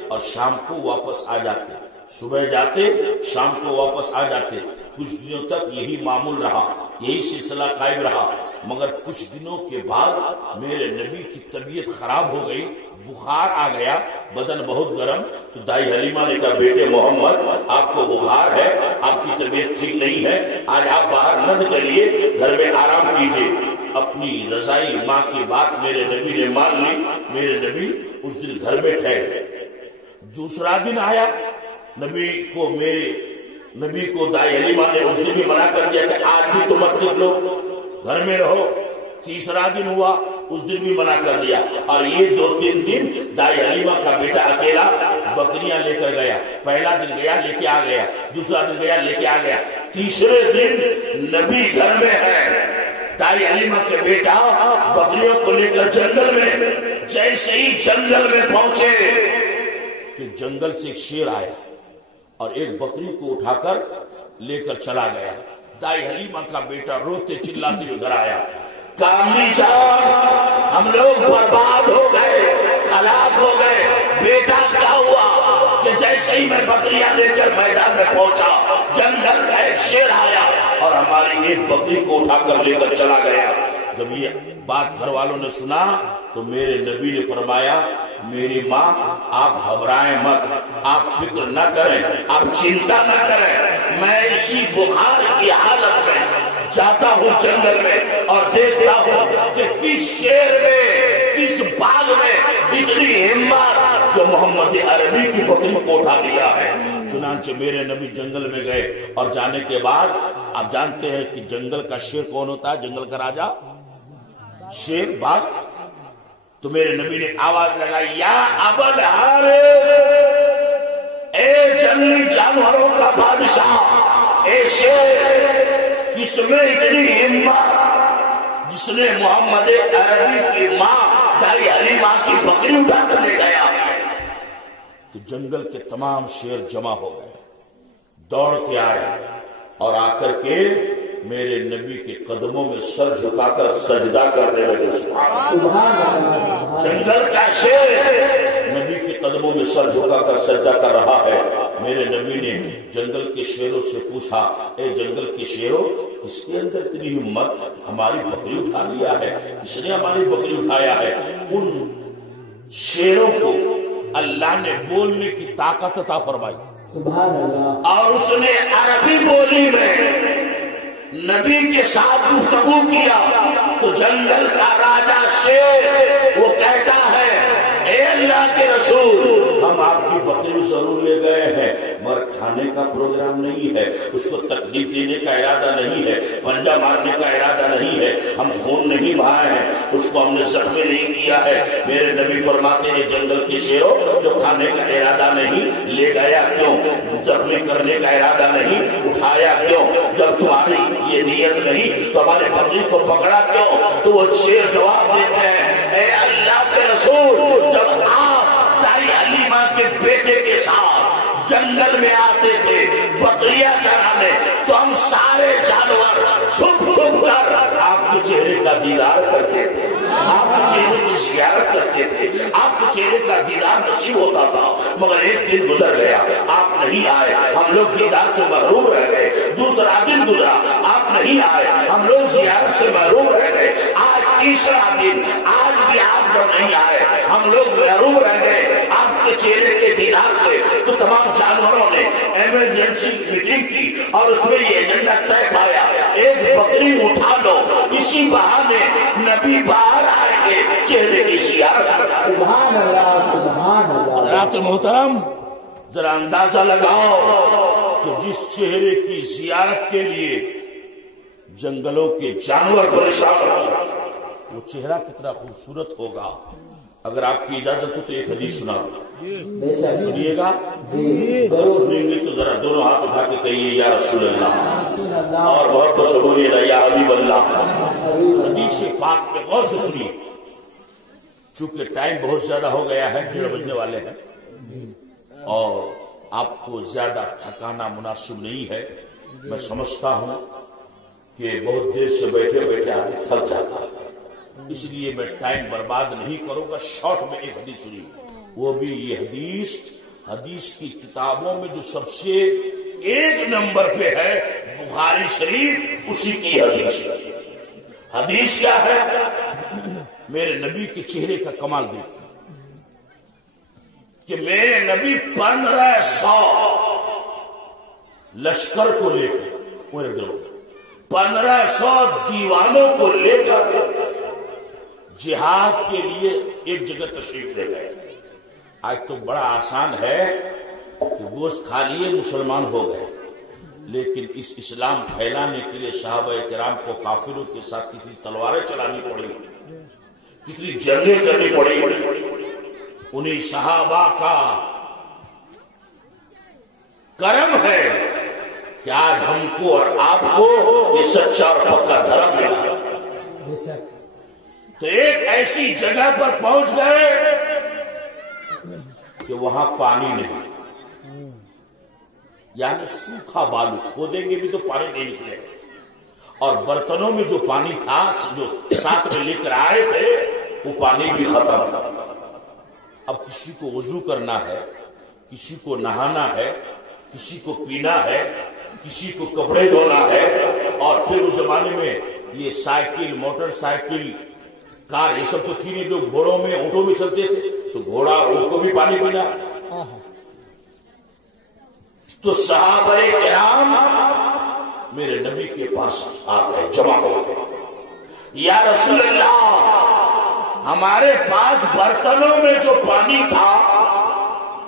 اور شام کو واپس آ جاتے، صبح جاتے شام کو واپس آ جاتے. کچھ دنوں تک یہی معمول رہا، یہی سلسلہ قائم رہا. مگر کچھ دنوں کے بعد میرے نبی کی طبیعت خراب ہو گئی، بخار آ گیا، بدن بہت گرم. تو دائی حلیمہ نے کہا بیٹے محمد آپ کو بخار ہے، آپ کی طبیعت ٹھیک نہیں ہے، آج آپ باہر نہ نکلیے، گھر میں آرام کیجیے. اپنی رضائی ماں کی بات میرے نبی نے مان لی. میرے نبی اس دن گھر میں ٹھہرے. دوسرا دن آیا، میرے نبی کو دائی حلیمہ نے اس دن بھی منع کر دیا کہ آج بھی تو مت نکلو، گھر میں رہو. تیسرا دن ہوا، اس دن بھی منع کر دیا. اور یہ 2-3 دن دائی حلیمہ کا بیٹا اکیلا بکریاں لے کر گیا. پہلا دن گیا لے کے آ گیا، دوسرا دن گیا لے کے آ گیا، تیسرے دن نبی گھر میں ہے. دائی حلیمہ کے بیٹا بکریوں کو لے کر جنگل میں، جیسے ہی جنگل میں پہنچے کہ جنگل سے ایک شیر آیا اور ایک بکری کو اٹھا کر لے کر چلا گیا. دائی حلیمہ کا بیٹا روتے چلاتے ہوئے گھر آیا، کامی جان ہم لوگ برباد ہو گئے، ہلاک ہو گئے. بیٹا کیا ہوا کہ جیسے ہی میں بکریاں لے کر میدان میں پہنچا جنگل کا ایک شیر آیا اور ہماری ایک بکری کو اٹھا کر لے کر چلا گیا. جب یہ بات گھر والوں نے سنا تو میرے نبی نے فرمایا میری ماں آپ گھبرائیں مت، آپ فکر نہ کریں، آپ چنتا نہ کریں. میں اسی بخار کی حالت میں جاتا ہوں جنگل میں اور دیکھتا ہوں کہ کس شیر میں، کس باغ میں اتنی ہمت جو محمد عربی کی بکری کو اٹھا دیا ہے. چنانچہ میرے نبی جنگل میں گئے اور جانے کے بعد آپ جانتے ہیں کہ جنگل کا شیر کون ہوتا ہے؟ جنگل کا راجا شیر، باغ. تو میرے نبی نے آواز لگائی یا ابل حارث، اے جنگلی جانوروں کا بادشاہ، اے شیر، کس میں اتنی ہمت جس نے محمد عربی کی ماں دائی حلیمہ کی بکری اٹھا کر لے گیا؟ تو جنگل کے تمام شیر جمع ہو گئے، دوڑ کے آئے اور آ کر کے میرے نبی کے قدموں میں سر جھکا کر سجدہ کرنے لگے۔ سبحان اللہ، جنگل کا شیر نبی کے قدموں میں سر جھکا کر سجدہ کر رہا ہے۔ میرے نبی نے جنگل کے شیروں سے پوچھا، اے جنگل کے شیروں، کس کے اندر اتنی ہمت؟ ہماری بکری اٹھا لیا ہے، کس نے ہماری بکری اٹھایا ہے؟ ان شیروں کو اللہ نے بولنے کی طاقت عطا فرمائی، سبحان اللہ، اور اس نے عربی بولی میں نبی کے ساتھ گفتگو کیا تو جنگل کا راجا شیر وہ کہتا ہے، اے اللہ کے رسول، ہم آپ کی بکری ضرور لے گئے ہیں مگر کھانے کا پروگرام نہیں ہے، اس کو تکلیف دینے کا ارادہ نہیں ہے، پنجہ مارنے کا ارادہ نہیں ہے، ہم خون نہیں بہائے ہیں، اس کو ہم نے زخمی نہیں کیا ہے۔ میرے نبی فرماتے ہیں، جنگل کے شیروں، جو کھانے کا ارادہ نہیں لے گیا کیوں؟ زخمی کرنے کا ارادہ نہیں اٹھایا کیوں؟ جب تمہاری یہ نیت نہیں تو ہمارے بکری کو پکڑا کیوں؟ تو وہ شیر جواب دیتے ہیں، اے اللہ کے رسول، جب آپ دائی حلیمہ کے بیٹے کے ساتھ جنگل میں آتے تھے بکریاں چرانے، تو ہم سارے جانور چھپ چھپ کر آپ کے چہرے کا دیدار کرتے تھے، آپ کے چہرے کی زیارت کرتے تھے، آپ کے چہرے کا دیدار نصیب ہوتا تھا، مگر ایک دن گزر گیا، آپ نہیں آئے، ہم لوگ دیدار سے محروم رہ گئے۔ دوسرا دن گزرا، آپ نہیں آئے، ہم لوگ زیارت سے محروم رہ گئے۔ آج تیسرا دن، آج بھی آپ جب نہیں آئے، ہم لوگ محروم رہ گئے آپ کے چہرے کے دیدار سے۔ تو تمام جانوروں نے ایمرجنسی میٹنگ کی اور اس میں یہ ایجنڈا طے پایا، ایک بکری اٹھا لو، اسی بہانے نبی باہر آئیں گے چہرے کی زیارت۔ سبحان اللہ، سبحان اللہ۔ حضرات محترم، ذرا اندازہ لگاؤ کہ جس چہرے کی زیارت کے لیے جنگلوں کے جانور پریشان ہو، وہ چہرہ کتنا خوبصورت ہوگا۔ اگر آپ کی اجازت ہو تو ایک حدیث سنا سنیے گا، اور سنیں گے تو ذرا دونوں ہاتھ اٹھا کے کہیے یا رسول اللہ، اور بہت بہت شبویہ یا حبیب اللہ۔ حدیث پاک پہ غور سے سنیے، چونکہ ٹائم بہت زیادہ ہو گیا ہے، 1:30 بجنے والے ہیں، اور آپ کو زیادہ تھکانا مناسب نہیں ہے۔ میں سمجھتا ہوں کہ بہت دیر سے بیٹھے بیٹھے آدمی تھک جاتا ہے، اس لیے میں ٹائم برباد نہیں کروں گا، شارٹ میں ایک حدیث سنی، وہ بھی یہ حدیث کی کتابوں میں جو سب سے ایک نمبر پہ ہے بخاری شریف، اسی کی حدیث کیا ہے؟ میرے نبی کے چہرے کا کمال دیکھیں کہ میرے نبی 1500 لشکر کو لے کر، 1500 دیوانوں کو لے کر جہاد کے لیے ایک جگہ تشریف لے گئے۔ آج تو بڑا آسان ہے کہ گوشت کھا لیے مسلمان ہو گئے، لیکن اس اسلام پھیلانے کے لیے صحابہ کرام کو کافروں کے ساتھ کتنی تلواریں چلانی پڑی، کتنی جنگیں کرنی پڑی۔ انہیں صحابہ کا کرم ہے کہ آج ہم کو اور آپ کو یہ سچا اور پکا دھرم ملا۔ تو ایک ایسی جگہ پر پہنچ گئے کہ وہاں پانی نہیں، یعنی سوکھا بالو، کھودیں گے بھی تو پانی نہیں نکلے، اور برتنوں میں جو پانی تھا جو ساتھ میں لے کر آئے تھے وہ پانی بھی ختم۔ اب کسی کو وضو کرنا ہے، کسی کو نہانا ہے، کسی کو پینا ہے، کسی کو کپڑے دھونا ہے، اور پھر اس زمانے میں یہ سائیکل، موٹر سائیکل، کار، یہ سب تو تھی نہیں، لوگ گھوڑوں میں اونٹوں میں چلتے تھے، تو گھوڑا اونٹ کو بھی پانی پینا۔ تو صحابہ کرام میرے نبی کے پاس آ گئے، جمع ہو گئے، یا رسول اللہ، ہمارے پاس برتنوں میں جو پانی تھا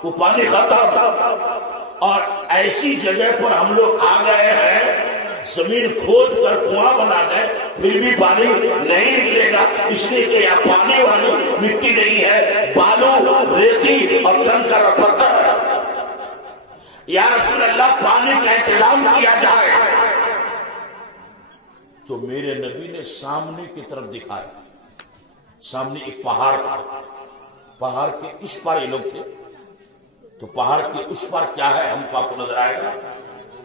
وہ پانی ختم، اور ایسی جگہ پر ہم لوگ آ گئے ہیں، زمین کھود کر کنواں بنا دیں پھر بھی پانی نہیں نکلے گا، اس لیے کہ یہاں پانی والی مٹی نہیں ہے، بالو، ریتی اور کنکر اور پتھر ہے۔ یا رسول اللہ، پانی کا انتظام کیا جائے۔ تو میرے نبی نے سامنے کی طرف دکھایا، سامنے ایک پہاڑ تھا، پہاڑ کے اس پار یہ لوگ تھے، تو پہاڑ کے اس پر کیا ہے ہم کو آپ کو نظر آئے گا؟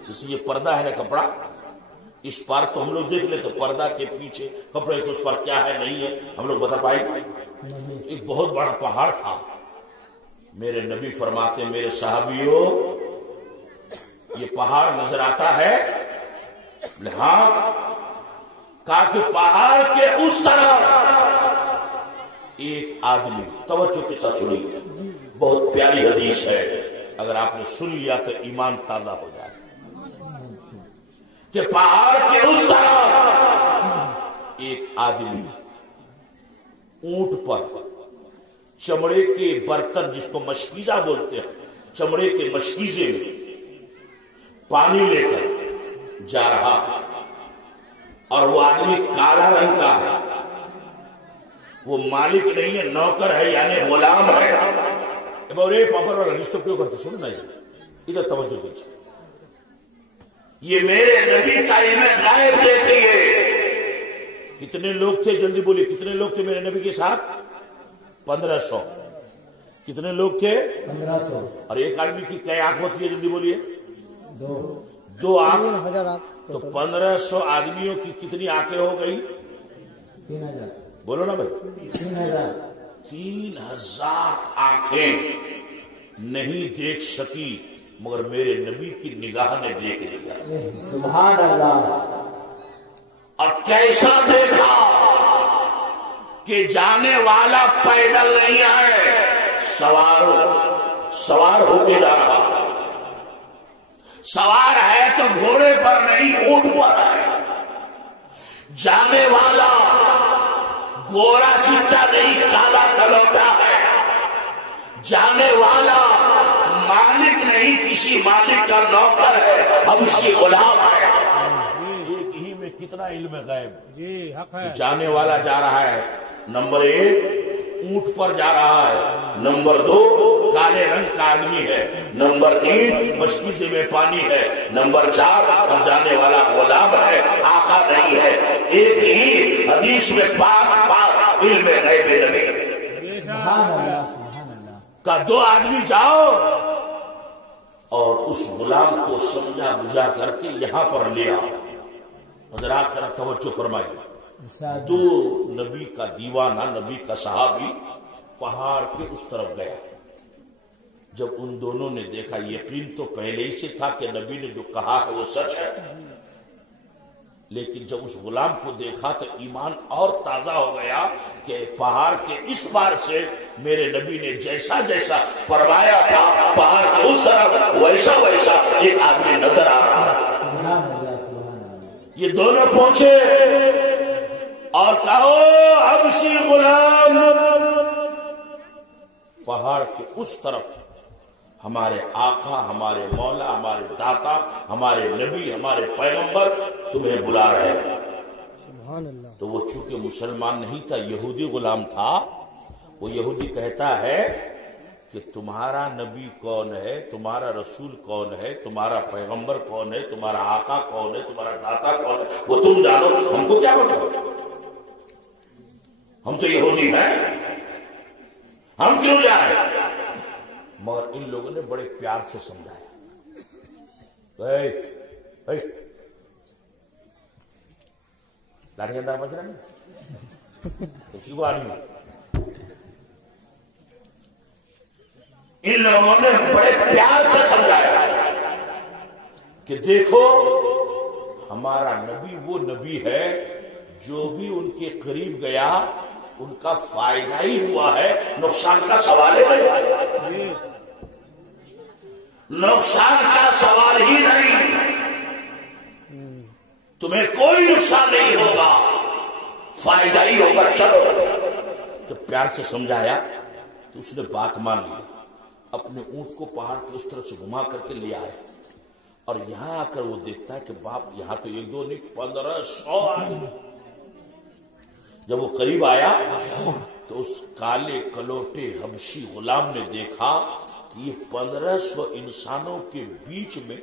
اس یہ پردہ ہے نا کپڑا، اس پر تو ہم لوگ دیکھ لیتے پردہ کے پیچھے کپڑے کے اس پر کیا ہے نہیں ہے ہم لوگ بتا پائیں گے؟ ایک بہت بڑا پہاڑ تھا. میرے نبی فرماتے میرے صحابیوں یہ پہاڑ نظر آتا ہے؟ ہاں. کہا کہ پہاڑ کے اس طرف ایک آدمی، توجہ کے ساتھ سنیے، بہت پیاری حدیث ہے، اگر آپ نے سن لیا تو ایمان تازہ ہو جائے. کہ پہاڑ کے اس طرف ایک آدمی اونٹ پر چمڑے کے برتن جس کو مشکیزہ بولتے ہیں، چمڑے کے مشکیزے میں پانی لے کر جا رہا ہے، اور وہ آدمی کالا رنگ کا ہے، وہ مالک نہیں ہے، نوکر ہے یعنی غلام ہے. اے پاپر والا ڈسٹرب کیوں کرتے؟ سننا ادھر توجہ دیجیے. یہ میرے نبی کا علم غائب دیکھیے. کتنے لوگ تھے؟ جلدی بولیے، کتنے لوگ تھے میرے نبی کے ساتھ؟ 1500. کتنے لوگ تھے؟ 1500. اور ایک آدمی کی کئی آنکھ ہوتی ہے؟ جلدی بولیے. 2 آنکھ. تو 1500 آدمیوں کی کتنی آنکھیں ہو گئی؟ 3000. بولو نا بھائی. 3000. 3000 آنکھیں نہیں دیکھ سکی مگر میرے نبی کی نگاہ نے دیکھ لیا. سبحان اللہ. اور کیسا دیکھا کہ جانے والا پیدل نہیں ہے، سوار ہو کے جا رہا. سوار ہے تو گھوڑے پر نہیں، اونٹ پر ہے. جانے والا گورا چٹا نہیں، کالا کلوٹا ہے. جانے والا مالک نہیں، کسی مالک کا نوکر ہے، حبشی غلام ہے. ایک ہی میں کتنا علم غیب. جانے والا جا رہا ہے، نمبر 1 اونٹ پر جا رہا ہے، نمبر 2 کالے رنگ کا آدمی ہے، نمبر 3 مشکیزے میں پانی ہے، نمبر 4 اور جانے والا غلام ہے، آقا نہیں ہے. ایک ہی حدیث میں 5 علم غیب نبی. سبحان اللہ. سبحان اللہ. کا 2 آدمی جاؤ اور اس غلام کو سمجھا بجھا کر کے یہاں پر لے آؤ. حضرات ذرا توجہ فرمائیے. 2 نبی کا دیوانہ، نبی کا صحابی پہاڑ کے اس طرف گیا. جب ان دونوں نے دیکھا، یقین تو پہلے ہی سے تھا کہ نبی نے جو کہا ہے وہ سچ ہے، لیکن جب اس غلام کو دیکھا تو ایمان اور تازہ ہو گیا کہ پہاڑ کے اس پار سے میرے نبی نے جیسا جیسا فرمایا تھا پہاڑ کے اس طرف ویسا ویسا ایک آدمی نظر آ رہا ہے. سبحان اللہ. سبحان اللہ. یہ دونوں پہنچے اور کہو حبشی غلام. پہاڑ کے اس طرف ہمارے آقا، ہمارے مولا، ہمارے داتا، ہمارے نبی، ہمارے پیغمبر تمہیں بلا رہے ہیں. سبحان اللہ. تو وہ چونکہ مسلمان نہیں تھا، یہودی غلام تھا. وہ یہودی کہتا ہے کہ تمہارا نبی کون ہے، تمہارا رسول کون ہے، تمہارا پیغمبر کون ہے، تمہارا آقا کون ہے، تمہارا داتا کون ہے، وہ تم جانو، ہم کو کیا بتاؤ؟ ہم تو یہودی ہیں، ہم کیوں جائیں؟ مگر ان لوگوں نے بڑے پیار سے سمجھایا. لاٹھی اندر بچ رہا ہے تو کیوں آ رہی ہوں؟ ان لوگوں نے بڑے پیار سے سمجھایا کہ دیکھو ہمارا نبی وہ نبی ہے جو بھی ان کے قریب گیا ان کا فائدہ ہی ہوا ہے، نقصان کا سوال ہے. نقصان کا سوال ہی نہیں، تمہیں کوئی نقصان نہیں ہوگا، فائدہ ہی ہوگا. چلو. جب پیار سے سمجھایا تو اس نے بات مان لی. اپنے اونٹ کو پہاڑ کے اس طرف سے گھما کر کے لے آئے اور یہاں آ کر وہ دیکھتا ہے کہ باپ یہاں تو 1 2 نہیں 1500 آدمی. جب وہ قریب آیا تو اس کالے کلوٹے حبشی غلام نے دیکھا کہ یہ 1500 انسانوں کے بیچ میں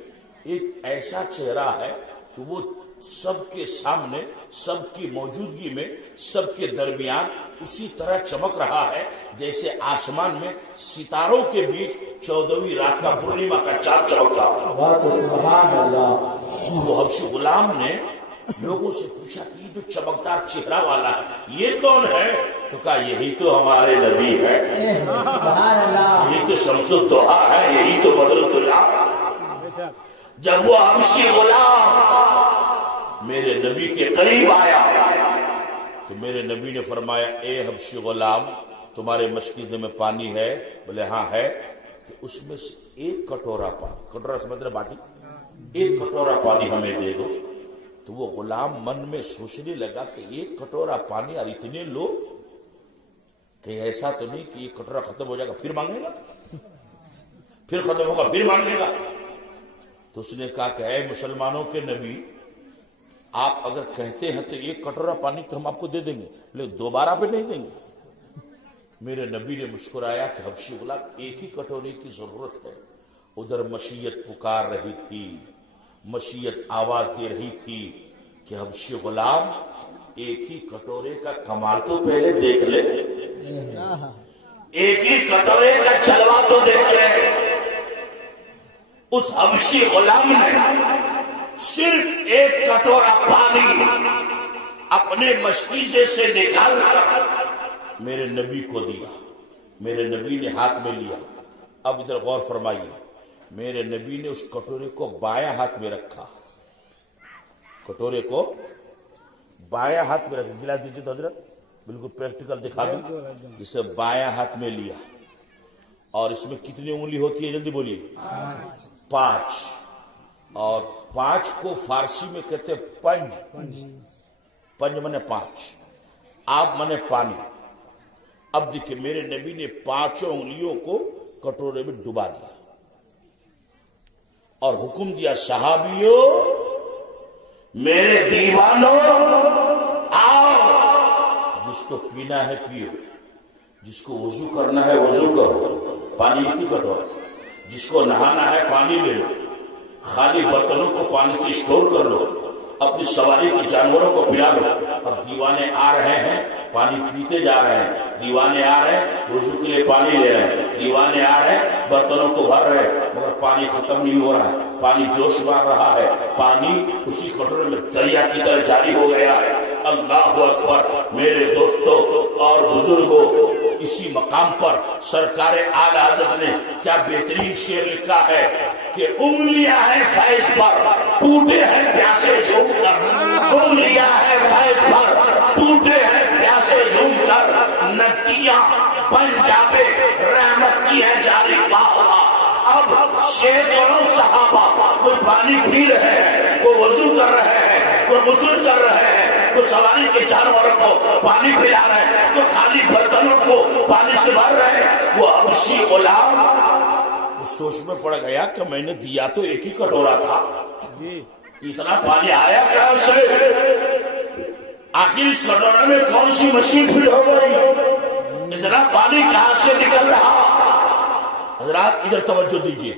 ایک ایسا چہرہ ہے کہ وہ سب کے سامنے، سب کی موجودگی میں، سب کے درمیان اسی طرح چمک رہا ہے جیسے آسمان میں ستاروں کے بیچ 14ویں رات کا پورنیما کا چاند چمکتا ہے۔ سبحان اللہ۔ وہ حبشی غلام نے لوگوں سے پوچھا کہ یہ جو چمکدار چہرہ والا ہے یہ کون ہے؟ تو کہا یہی تو ہمارے نبی ہے، سبحان اللہ۔ یہی تو شمس الضحیٰ ہے، یہی تو بدر الدجا۔ جب وہ حبشی غلام میرے نبی کے قریب آیا تو میرے نبی نے فرمایا اے حبشی غلام تمہارے مشکیزے میں پانی ہے؟ بولے ہاں ہے۔ کہ اس میں سے ایک کٹورا پانی، کٹورا سمجھ رہے باٹی، ایک کٹورا پانی ہمیں دے دو۔ تو وہ غلام من میں سوچنے لگا کہ ایک کٹورا پانی اور اتنے لوگ، کہ ایسا تو نہیں کہ یہ کٹورا ختم ہو جائے گا پھر مانگے گا، پھر ختم ہوگا پھر مانگے گا۔ تو اس نے کہا کہ اے مسلمانوں کے نبی آپ اگر کہتے ہیں تو ایک کٹورا پانی تو ہم آپ کو دے دیں گے لیکن دوبارہ پہ نہیں دیں گے۔ میرے نبی نے مسکرایا کہ حبشی غلام ایک ہی کٹورے کی ضرورت ہے۔ ادھر مشیت پکار رہی تھی، مشیت آواز دے رہی تھی کہ حبشی غلام ایک ہی کٹورے کا کمال تو پہلے دیکھ لے، ایک ہی کٹورے کا جلوہ تو دیکھ لے۔ اس حبشی غلام نے صرف ایک کٹورا پانی اپنے مشکیزے سے نکال کر میرے نبی کو دیا۔ میرے نبی نے ہاتھ میں لیا۔ اب ادھر غور فرمائیے، میرے نبی نے اس کٹورے کو بایاں ہاتھ میں رکھا، کٹورے کو بایاں ہاتھ میں رکھا۔ گلاس دیجیے تو حضرت، بالکل پریکٹیکل دکھا دوں۔ جسے بایاں ہاتھ میں لیا، اور اس میں کتنی انگلی ہوتی ہے جلدی بولیے؟ 5۔ اور 5 کو فارسی میں کہتے پنج، پنج منے 5، آپ منے پانی۔ اب دیکھیں میرے نبی نے 5 انگلیوں کو کٹورے میں ڈبا دیا اور حکم دیا صحابیوں میرے دیوانوں آؤ، جس کو پینا ہے پیو، جس کو وضو کرنا ہے وضو کرو، پانی کی کٹورا، جس کو نہانا ہے پانی لے لو، خالی برتنوں کو پانی سے اسٹور کر لو، اپنی سواری کی جانوروں کو پلا لو۔ اب دیوانے آ رہے ہیں پانی پیتے جا رہے ہیں، دیوانے آ رہے ہیں وضو کے لیے پانی لے رہے ہیں، دیوانے آ رہے ہیں برتنوں کو بھر رہے ہیں، مگر پانی ختم نہیں ہو رہا ہے، پانی جوش مار رہا ہے، پانی اسی کٹورے میں دریا کی طرح جاری ہو گیا ہے۔ اللہ اکبر۔ میرے دوستوں اور بزرگوں، اسی مقام پر سرکار اعلی حضرت نے کیا بہترین شعر لکھا ہے کہ انگلیاں ہیں فیض پر ٹوٹے ہیں پیاسے جھوم کر، انگلیاں ہیں فیض پر ٹوٹے ہیں پیاسے جھوم کر، ندیاں پنجابے رحمت کی ہے جاری باہا۔ اب سینکڑوں صحابہ کوئی پانی پی رہے ہیں، کوئی وضو کر رہے ہیں، کوئی غسل کر رہے ہیں، کوئی سواری کے جانوروں کو پانی پلا رہے ہیں، کوئی خالی برتنوں کو پانی سے بھر رہے ہیں۔ وہ حبشی غلام سوچ میں پڑ گیا کہ میں نے دیا تو ایک ہی کٹورا تھا، اتنا پانی آیا کہاں سے؟ آخر اس کٹورے میں کون سی مشین فٹ ہو گئی؟ اتنا پانی کہاں سے نکل رہا؟ حضرات ادھر توجہ دیجئے،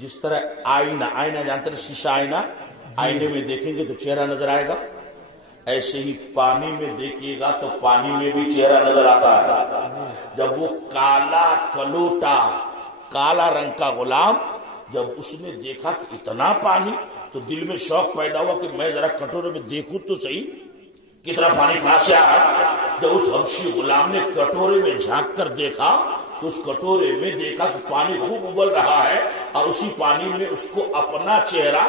جس طرح آئینہ جانتے ہیں شیشہ آئینہ، آئینے میں دیکھیں گے تو چہرہ نظر آئے گا، ایسے ہی پانی میں دیکھیے گا تو پانی میں بھی چہرہ نظر آتا ہے۔ جب وہ کالا کلوٹا، کالا رنگ کا غلام، جب اس نے دیکھا کہ اتنا پانی تو دل میں شوق پیدا ہوا کہ میں ذرا کٹورے میں دیکھوں تو صحیح کتنا پانی کہاں سے آ رہا۔ جب اس حبشی غلام نے کٹورے میں جھانک کر دیکھا تو اس کٹورے میں دیکھا کہ پانی خوب ابل رہا ہے اور اسی پانی میں اس کو اپنا چہرہ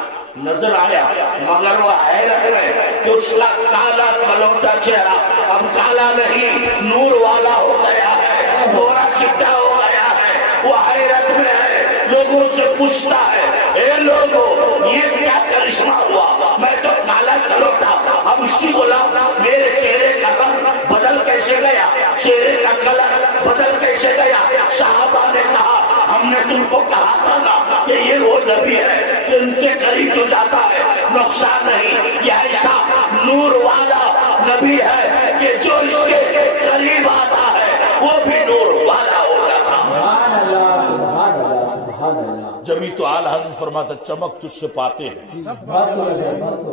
نظر آیا، مگر وہ حیرت میں کہ اس کا کالا کلوٹا چہرہ اب کالا نہیں نور والا ہو گیا ہے، گورا چٹا ہو گیا ہے۔ وہ حیرت میں ہے، لوگوں سے پوچھتا ہے اے لوگوں یہ کیا کرشمہ ہوا، میں تو کالا کلوٹا حبشی غلام، میرے چہرے کا رنگ بدل کیسے گیا، چہرے کا کلر بدل کیسے گیا؟ صحابہ نے کہا ہم نے تم کو کہا تھا نا کہ یہ وہ نبی ہے کہ ان کے قریب جو جاتا ہے نقصان نہیں، یہ ایسا نور والا نبی ہے کہ جو اس کے قریب آتا ہے وہ بھی نور والا ہوتا تھا۔ جبھی تو آل حضرت فرماتا چمک تجھ سے پاتے ہیں.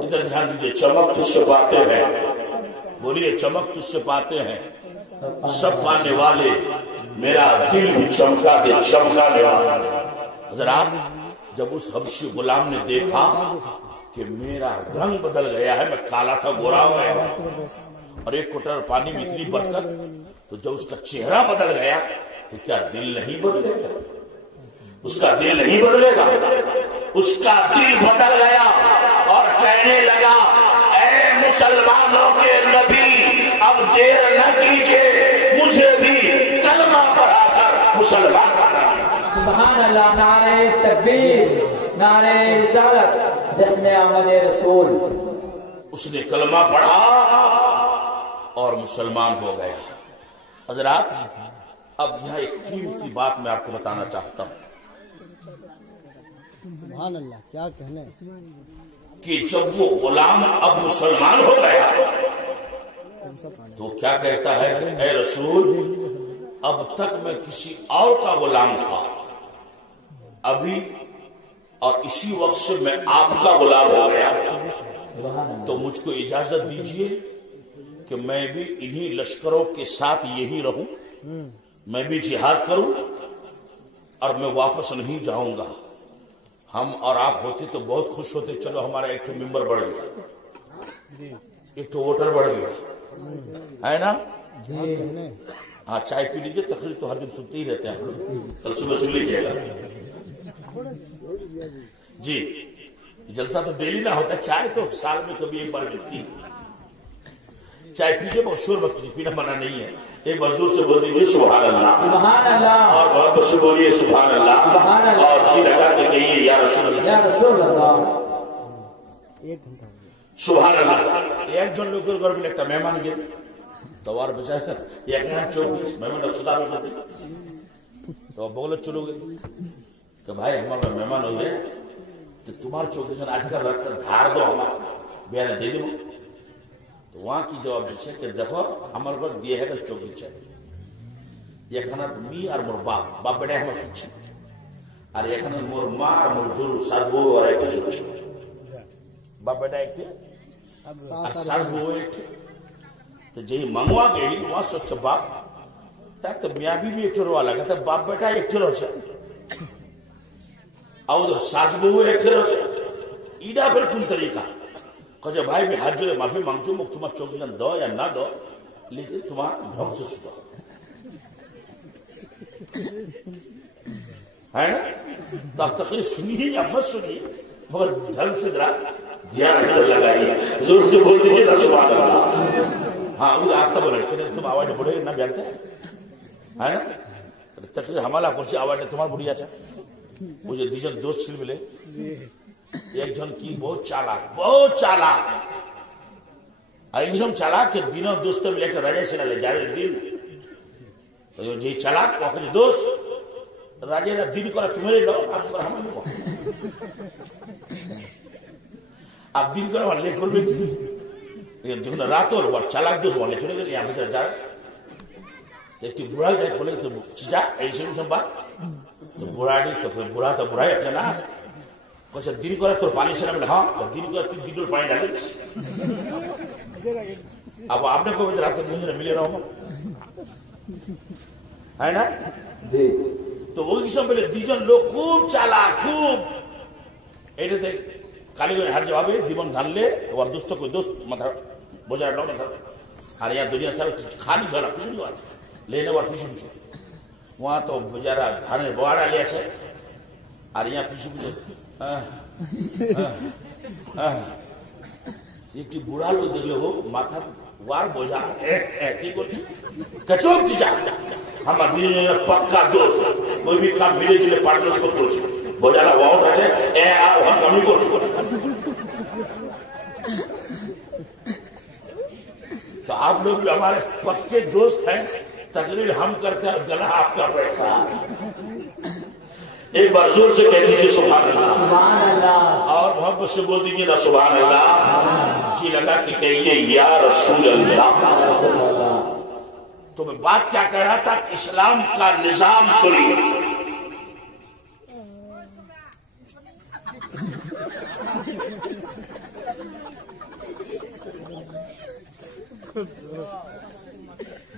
ادھر دھیان دیجئے, چمک تجھ سے پاتے ہیں. بولیے چمک تجھ سے پاتے ہیں سب پانے والے, میرا دل بھی چمکا دے چمکانے والا. حضرات جب اس حبشی غلام نے دیکھا کہ میرا رنگ بدل گیا ہے, میں کالا تھا گورا ہو گیا, اور ایک کوٹر پانی میں اتنی برکت, تو جب اس کا چہرہ بدل گیا تو کیا دل نہیں بدلے گا؟ اس کا دل نہیں بدلے گا. اس کا دل بدل گیا اور کہنے لگا اے مسلمانوں کے نبی, اب دیر نہ کیجئے, مجھے بھی کلمہ پڑھا کر مسلمان بنا دیں. سبحان اللہ. نعرہ تکبیر, نعرہ رسالت, جشن آمد رسول. اس نے کلمہ پڑھا اور مسلمان ہو گیا. حضرات اب یہاں ایک قیمتی بات میں آپ کو بتانا چاہتا ہوں سبحان اللہ, کیا کہنے. کہ جب وہ غلام اب مسلمان ہو گیا تو کیا کہتا ہے کہ اے رسول, اب تک میں کسی اور کا غلام تھا, ابھی اور اسی وقت سے میں آپ کا غلام ہو گیا, تو مجھ کو اجازت دیجئے کہ میں بھی انہی لشکروں کے ساتھ یہی رہوں, میں بھی جہاد کروں, اور میں واپس نہیں جاؤں گا. ہم اور آپ ہوتے تو بہت خوش ہوتے, چلو ہمارا ایک تو ممبر بڑھ گیا, ایک تو ووٹر بڑھ گیا, ہے نا. ہاں چائے پی لیجیے, تقریر تو ہر دن سنتے ہی رہتے ہیں, کل صبح سن لیجیے گا. جی جلسہ تو ڈیلی نہ ہوتا ہے, چائے تو سال میں کبھی ایک بار ملتی ہے. چائے پیجیے, بہت شور مت کیجیے, پینا منع نہیں ہے. ایک بار زور سے بول دیجیے سبحان اللہ, سبحان اللہ, اور بہت سے بولیے سبحان اللہ, سبحان اللہ, اور جی لگا کے کہیے یا رسول اللہ, یا رسول اللہ. ایک گھنٹہ ہو گیا. سبحان اللہ. ایک جن لوگوں گھر بھی لگتا مہمان گئے تو اور بچہ ایک چوک مہمان خدا میں بولتے تو بولت چلو گئے کہ بھائی ہمارا مہمان ہو گئے تو تمہارا چوک آج کل رکھ کر دھار دو, ہمارا بیانا دے دو. تو وہاں کی جواب دیچھے کہ دیکھو ہمارے پر دیئے ہے کہ چوکی چاہیے, یہ کھانا می اور مر باپ بیٹے ہمیں سوچے, اور یہ کھانا مر ماں اور مر جور ساتھ بو اور ایک سوچے, باپ بیٹا ایک اور ساتھ بو ایک. تو جہی منگوا گئی وہاں سوچے باپ تو میاں بھی ایک رو لگا تھا, باپ بیٹا ایک رو چھے اور ساس بہو ایک رو چھے, ایڈا پھر کن طریقہ کہ بھائی میں ہاتھ جو معافی مانگچو, مک تمہار چوکی جان دو یا نہ دو, لیکن تمہار ڈھنگ سے چھتا ہے نا. تو آپ تقریر سنیے یا مت سنیے, مگر ڈھنگ سے ذرا دھیان ادھر لگائیے, زور سے بول دیجیے نا سبحان اللہ. ہاں وہ آستہ بولے کہ تم آواز بڑھے نہ بیانتے ہے نا. تقریر ہمارا کچھ آواز تمہارا بڑھیا چاہ. مجھے دیجن دوست چھل ملے, ایک جن کی بہت چالاک, ایک جن چالاک کہ دینوں دوستوں میں لے کر راجہ سے نہ لے جائے دین, جی چالاک وقت دوست راجہ نہ دین کو تمہیں لو, آپ کو ہمیں لو, آپ دین کو لے کر بھی جو رات اور چالاک دوست والے چلے گئے, یہاں پہ جائے تو ایک بڑھا جائے کھولے تو چیزا ایسے بات, تو بڑھا نہیں تو پھر بڑھا تو برا ہے اچھا نا. کچھ دن کو تو پانی سے نہ ہاں دن کو دن پانی ڈالے. اب آپ نے کوئی رات کے دن سے ملے رہا ہے نا. تو وہ قسم پہلے دیجن لوگ خوب چالا خوب ایڈے تھے کالی ہر جواب ہے دیون دھان لے تو اور دوستوں کو دوست مطلب بوجھا لو نہ اور یہاں دنیا سے کھالی جھولا کچھ نہیں ہوا لینے والے پیچھے پیچھے وہاں تو بیچارہ دھانے بواڑا لیا سے اور یہاں پیچھے پیچھے ایک بوڑھا لوگ دیکھ لو ماتھا وار بوجھا کچوک چیزا ہمارا دل پکا دوست کوئی بھی کام ملے جلے پارٹنرشپ کو پوچھے بوجھا لا واؤں رہتے اے آؤ ہم کمی کو چکو. تو آپ لوگ بھی ہمارے پکے دوست ہیں, تقریر ہم کرتے ہیں, گلا آپ کر رہے ہیں. ایک بار زور سے کہہ دیجیے سبحان اللہ, اور محبت سے بول دیجیے نا سبحان اللہ. جی لگا کہ کہیے یا رسول اللہ. تو میں بات کیا کہہ رہا تھا کہ اسلام کا نظام سنیے.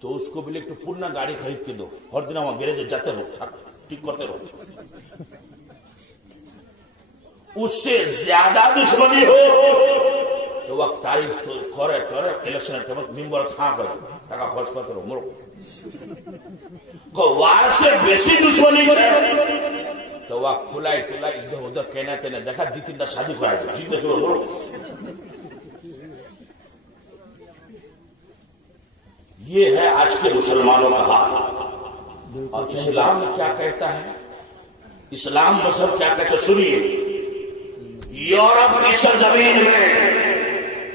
تو اس کو بولے تو پورنا گاڑی خرید کے دو، ہر دن وہاں گیریج جاتے رہو، ٹھیک کرتے رہو. اس سے زیادہ دشمنی ہو تو وقت تعریف تو کرے الیکشن ممبر تھا کر ٹاকা খরচ করতে রো মোর کو وار سے বেশি دشمنی ہے تو وقت کھلائی ادھر ادھر کہنا تینے دیکھا دی تینটা شادی کرائی جیتے جو মোর. یہ ہے آج کے مسلمانوں کا حال. اور اسلام کیا کہتا ہے؟ اسلام مذہب کیا کہتا ہے سنیے. یورپ کی سرزمین میں،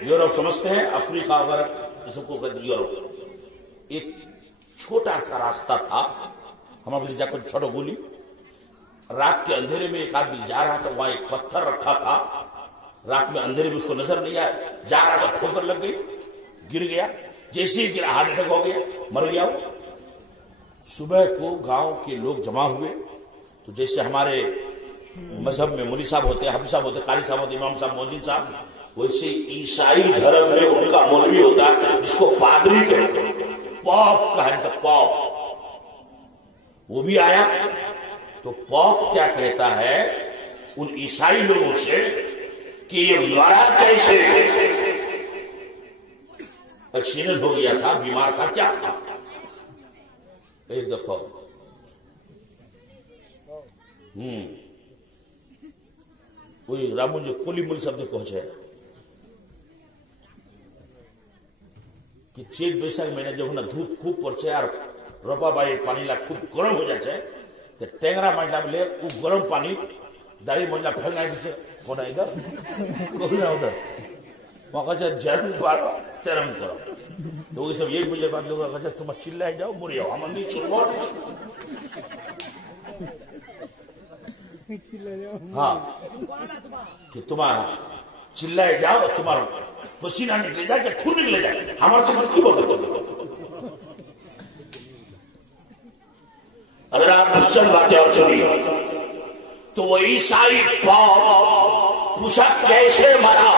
یورپ سمجھتے ہیں افریقہ وغیرہ اس کو کہتے ہیں یورپ، ایک چھوٹا سا راستہ تھا. ہمارے سے جا کر چھوٹو گولی، رات کے اندھیرے میں ایک آدمی جا رہا تھا، وہاں ایک پتھر رکھا تھا، رات میں اندھیرے میں اس کو نظر نہیں آیا، جا رہا تھا ٹھوکر لگ گئی، گر گیا. جیسے ہی گرا ہارٹ اٹیک ہو گیا، مر گیا. صبح کو گاؤں کے لوگ جمع ہوئے تو جیسے ہمارے مذہب میں مولوی صاحب ہوتے ہیں، حافظ صاحب ہوتے ہیں، قاری صاحب ہوتے ہیں، امام صاحب، مؤذن صاحب، ویسے عیسائی دھرم میں ان کا مولوی ہوتا ہے جس کو پادری کہتے ہیں، پاپ کہتے ہیں، پاپ. وہ بھی آیا تو پاپ کیا کہتا ہے ان عیسائی لوگوں سے کہ یہ مرا کیسے؟ ایکسیڈنٹ ہو گیا تھا، بیمار تھا، کیا تھا؟ ایک دفعہ وہی رامن جو کولی مول شبد پہنچے کہ چیت بیساک مہینے جو ہونا دھوپ خوب پڑچے اور روپا بائی پانی لا خوب گرم ہو جاچے تو ٹینگرا مجھلا بلے وہ گرم پانی داری مجھلا پھیلنا ہے جسے کونا ادھر کونا ادھر وہاں کہا جائے جرم پارو تیرم کرو. تو وہ سب ایک بجے بعد لوگوں کہا جائے تمہیں چلائے جاؤ مری ہو، ہم اندھی چھوڑ ہاں کہ تمہارا چلائے جاؤ، تمہارا پسینہ نکلے جائے کہ خون نکلے جائے، ہمارے سے کی بہت اچھا. اگر آپ چند باتیں اور سنی تو وہ عیسائی پاپ پوچھا کیسے مرا؟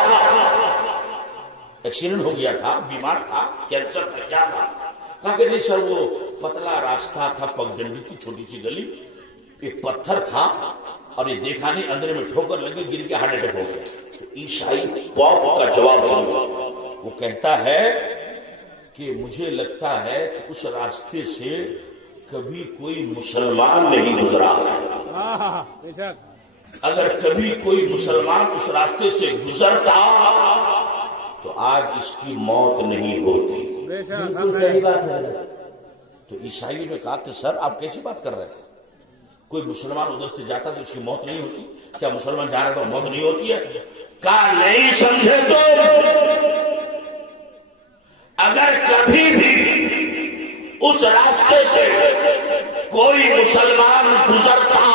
ایکسیڈنٹ ہو گیا تھا، بیمار تھا، کینسر کا کیا تھا؟ کہا کہ نہیں سر وہ پتلا راستہ تھا، پگڈنڈی کی چھوٹی سی گلی، ایک پتھر تھا اور یہ دیکھا نہیں، اندرے میں ٹھوکر لگی، گر کے ہارٹ اٹیک ہو گیا. تو عیسائی پاپ کا جواب سنو. وہ کہتا ہے کہ مجھے لگتا ہے کہ اس راستے سے کبھی کوئی مسلمان نہیں گزرا. اگر کبھی کوئی مسلمان اس راستے سے گزرتا تو آج اس کی موت نہیں ہوتی. بالکل صحیح بات ہے. تو عیسائی نے کہا کہ سر آپ کیسی بات کر رہے ہیں؟ کوئی مسلمان ادھر سے جاتا تو اس کی موت نہیں ہوتی؟ کیا مسلمان جا رہا تو موت نہیں ہوتی ہے؟ کہا نہیں سمجھے تو اگر کبھی بھی اس راستے سے کوئی مسلمان گزرتا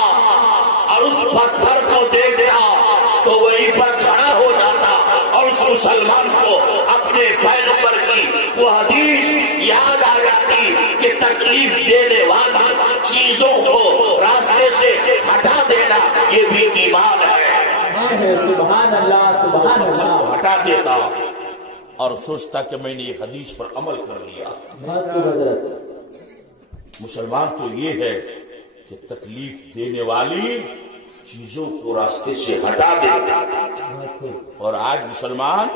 اور اس پتھر کو دیکھتا تو وہیں پر کھڑا ہو جاتا اور اس مسلمان کو اپنے پیغمبر کی وہ حدیث یاد آ جاتی کہ تکلیف دینے والی چیزوں کو راستے سے ہٹا دینا یہ بھی ایمان ہے. سبحان اللہ، سبحان اللہ. ہٹا دیتا اور سوچتا کہ میں نے یہ حدیث پر عمل کر لیا. مسلمان تو یہ ہے کہ تکلیف دینے والی چیزوں کو راستے سے ہٹا دے، اور آج مسلمان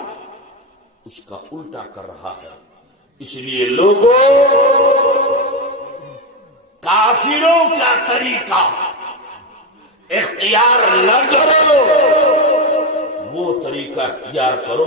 اس کا الٹا کر رہا ہے. اس لیے لوگوں کافروں کا طریقہ اختیار نہ کرو، وہ طریقہ اختیار کرو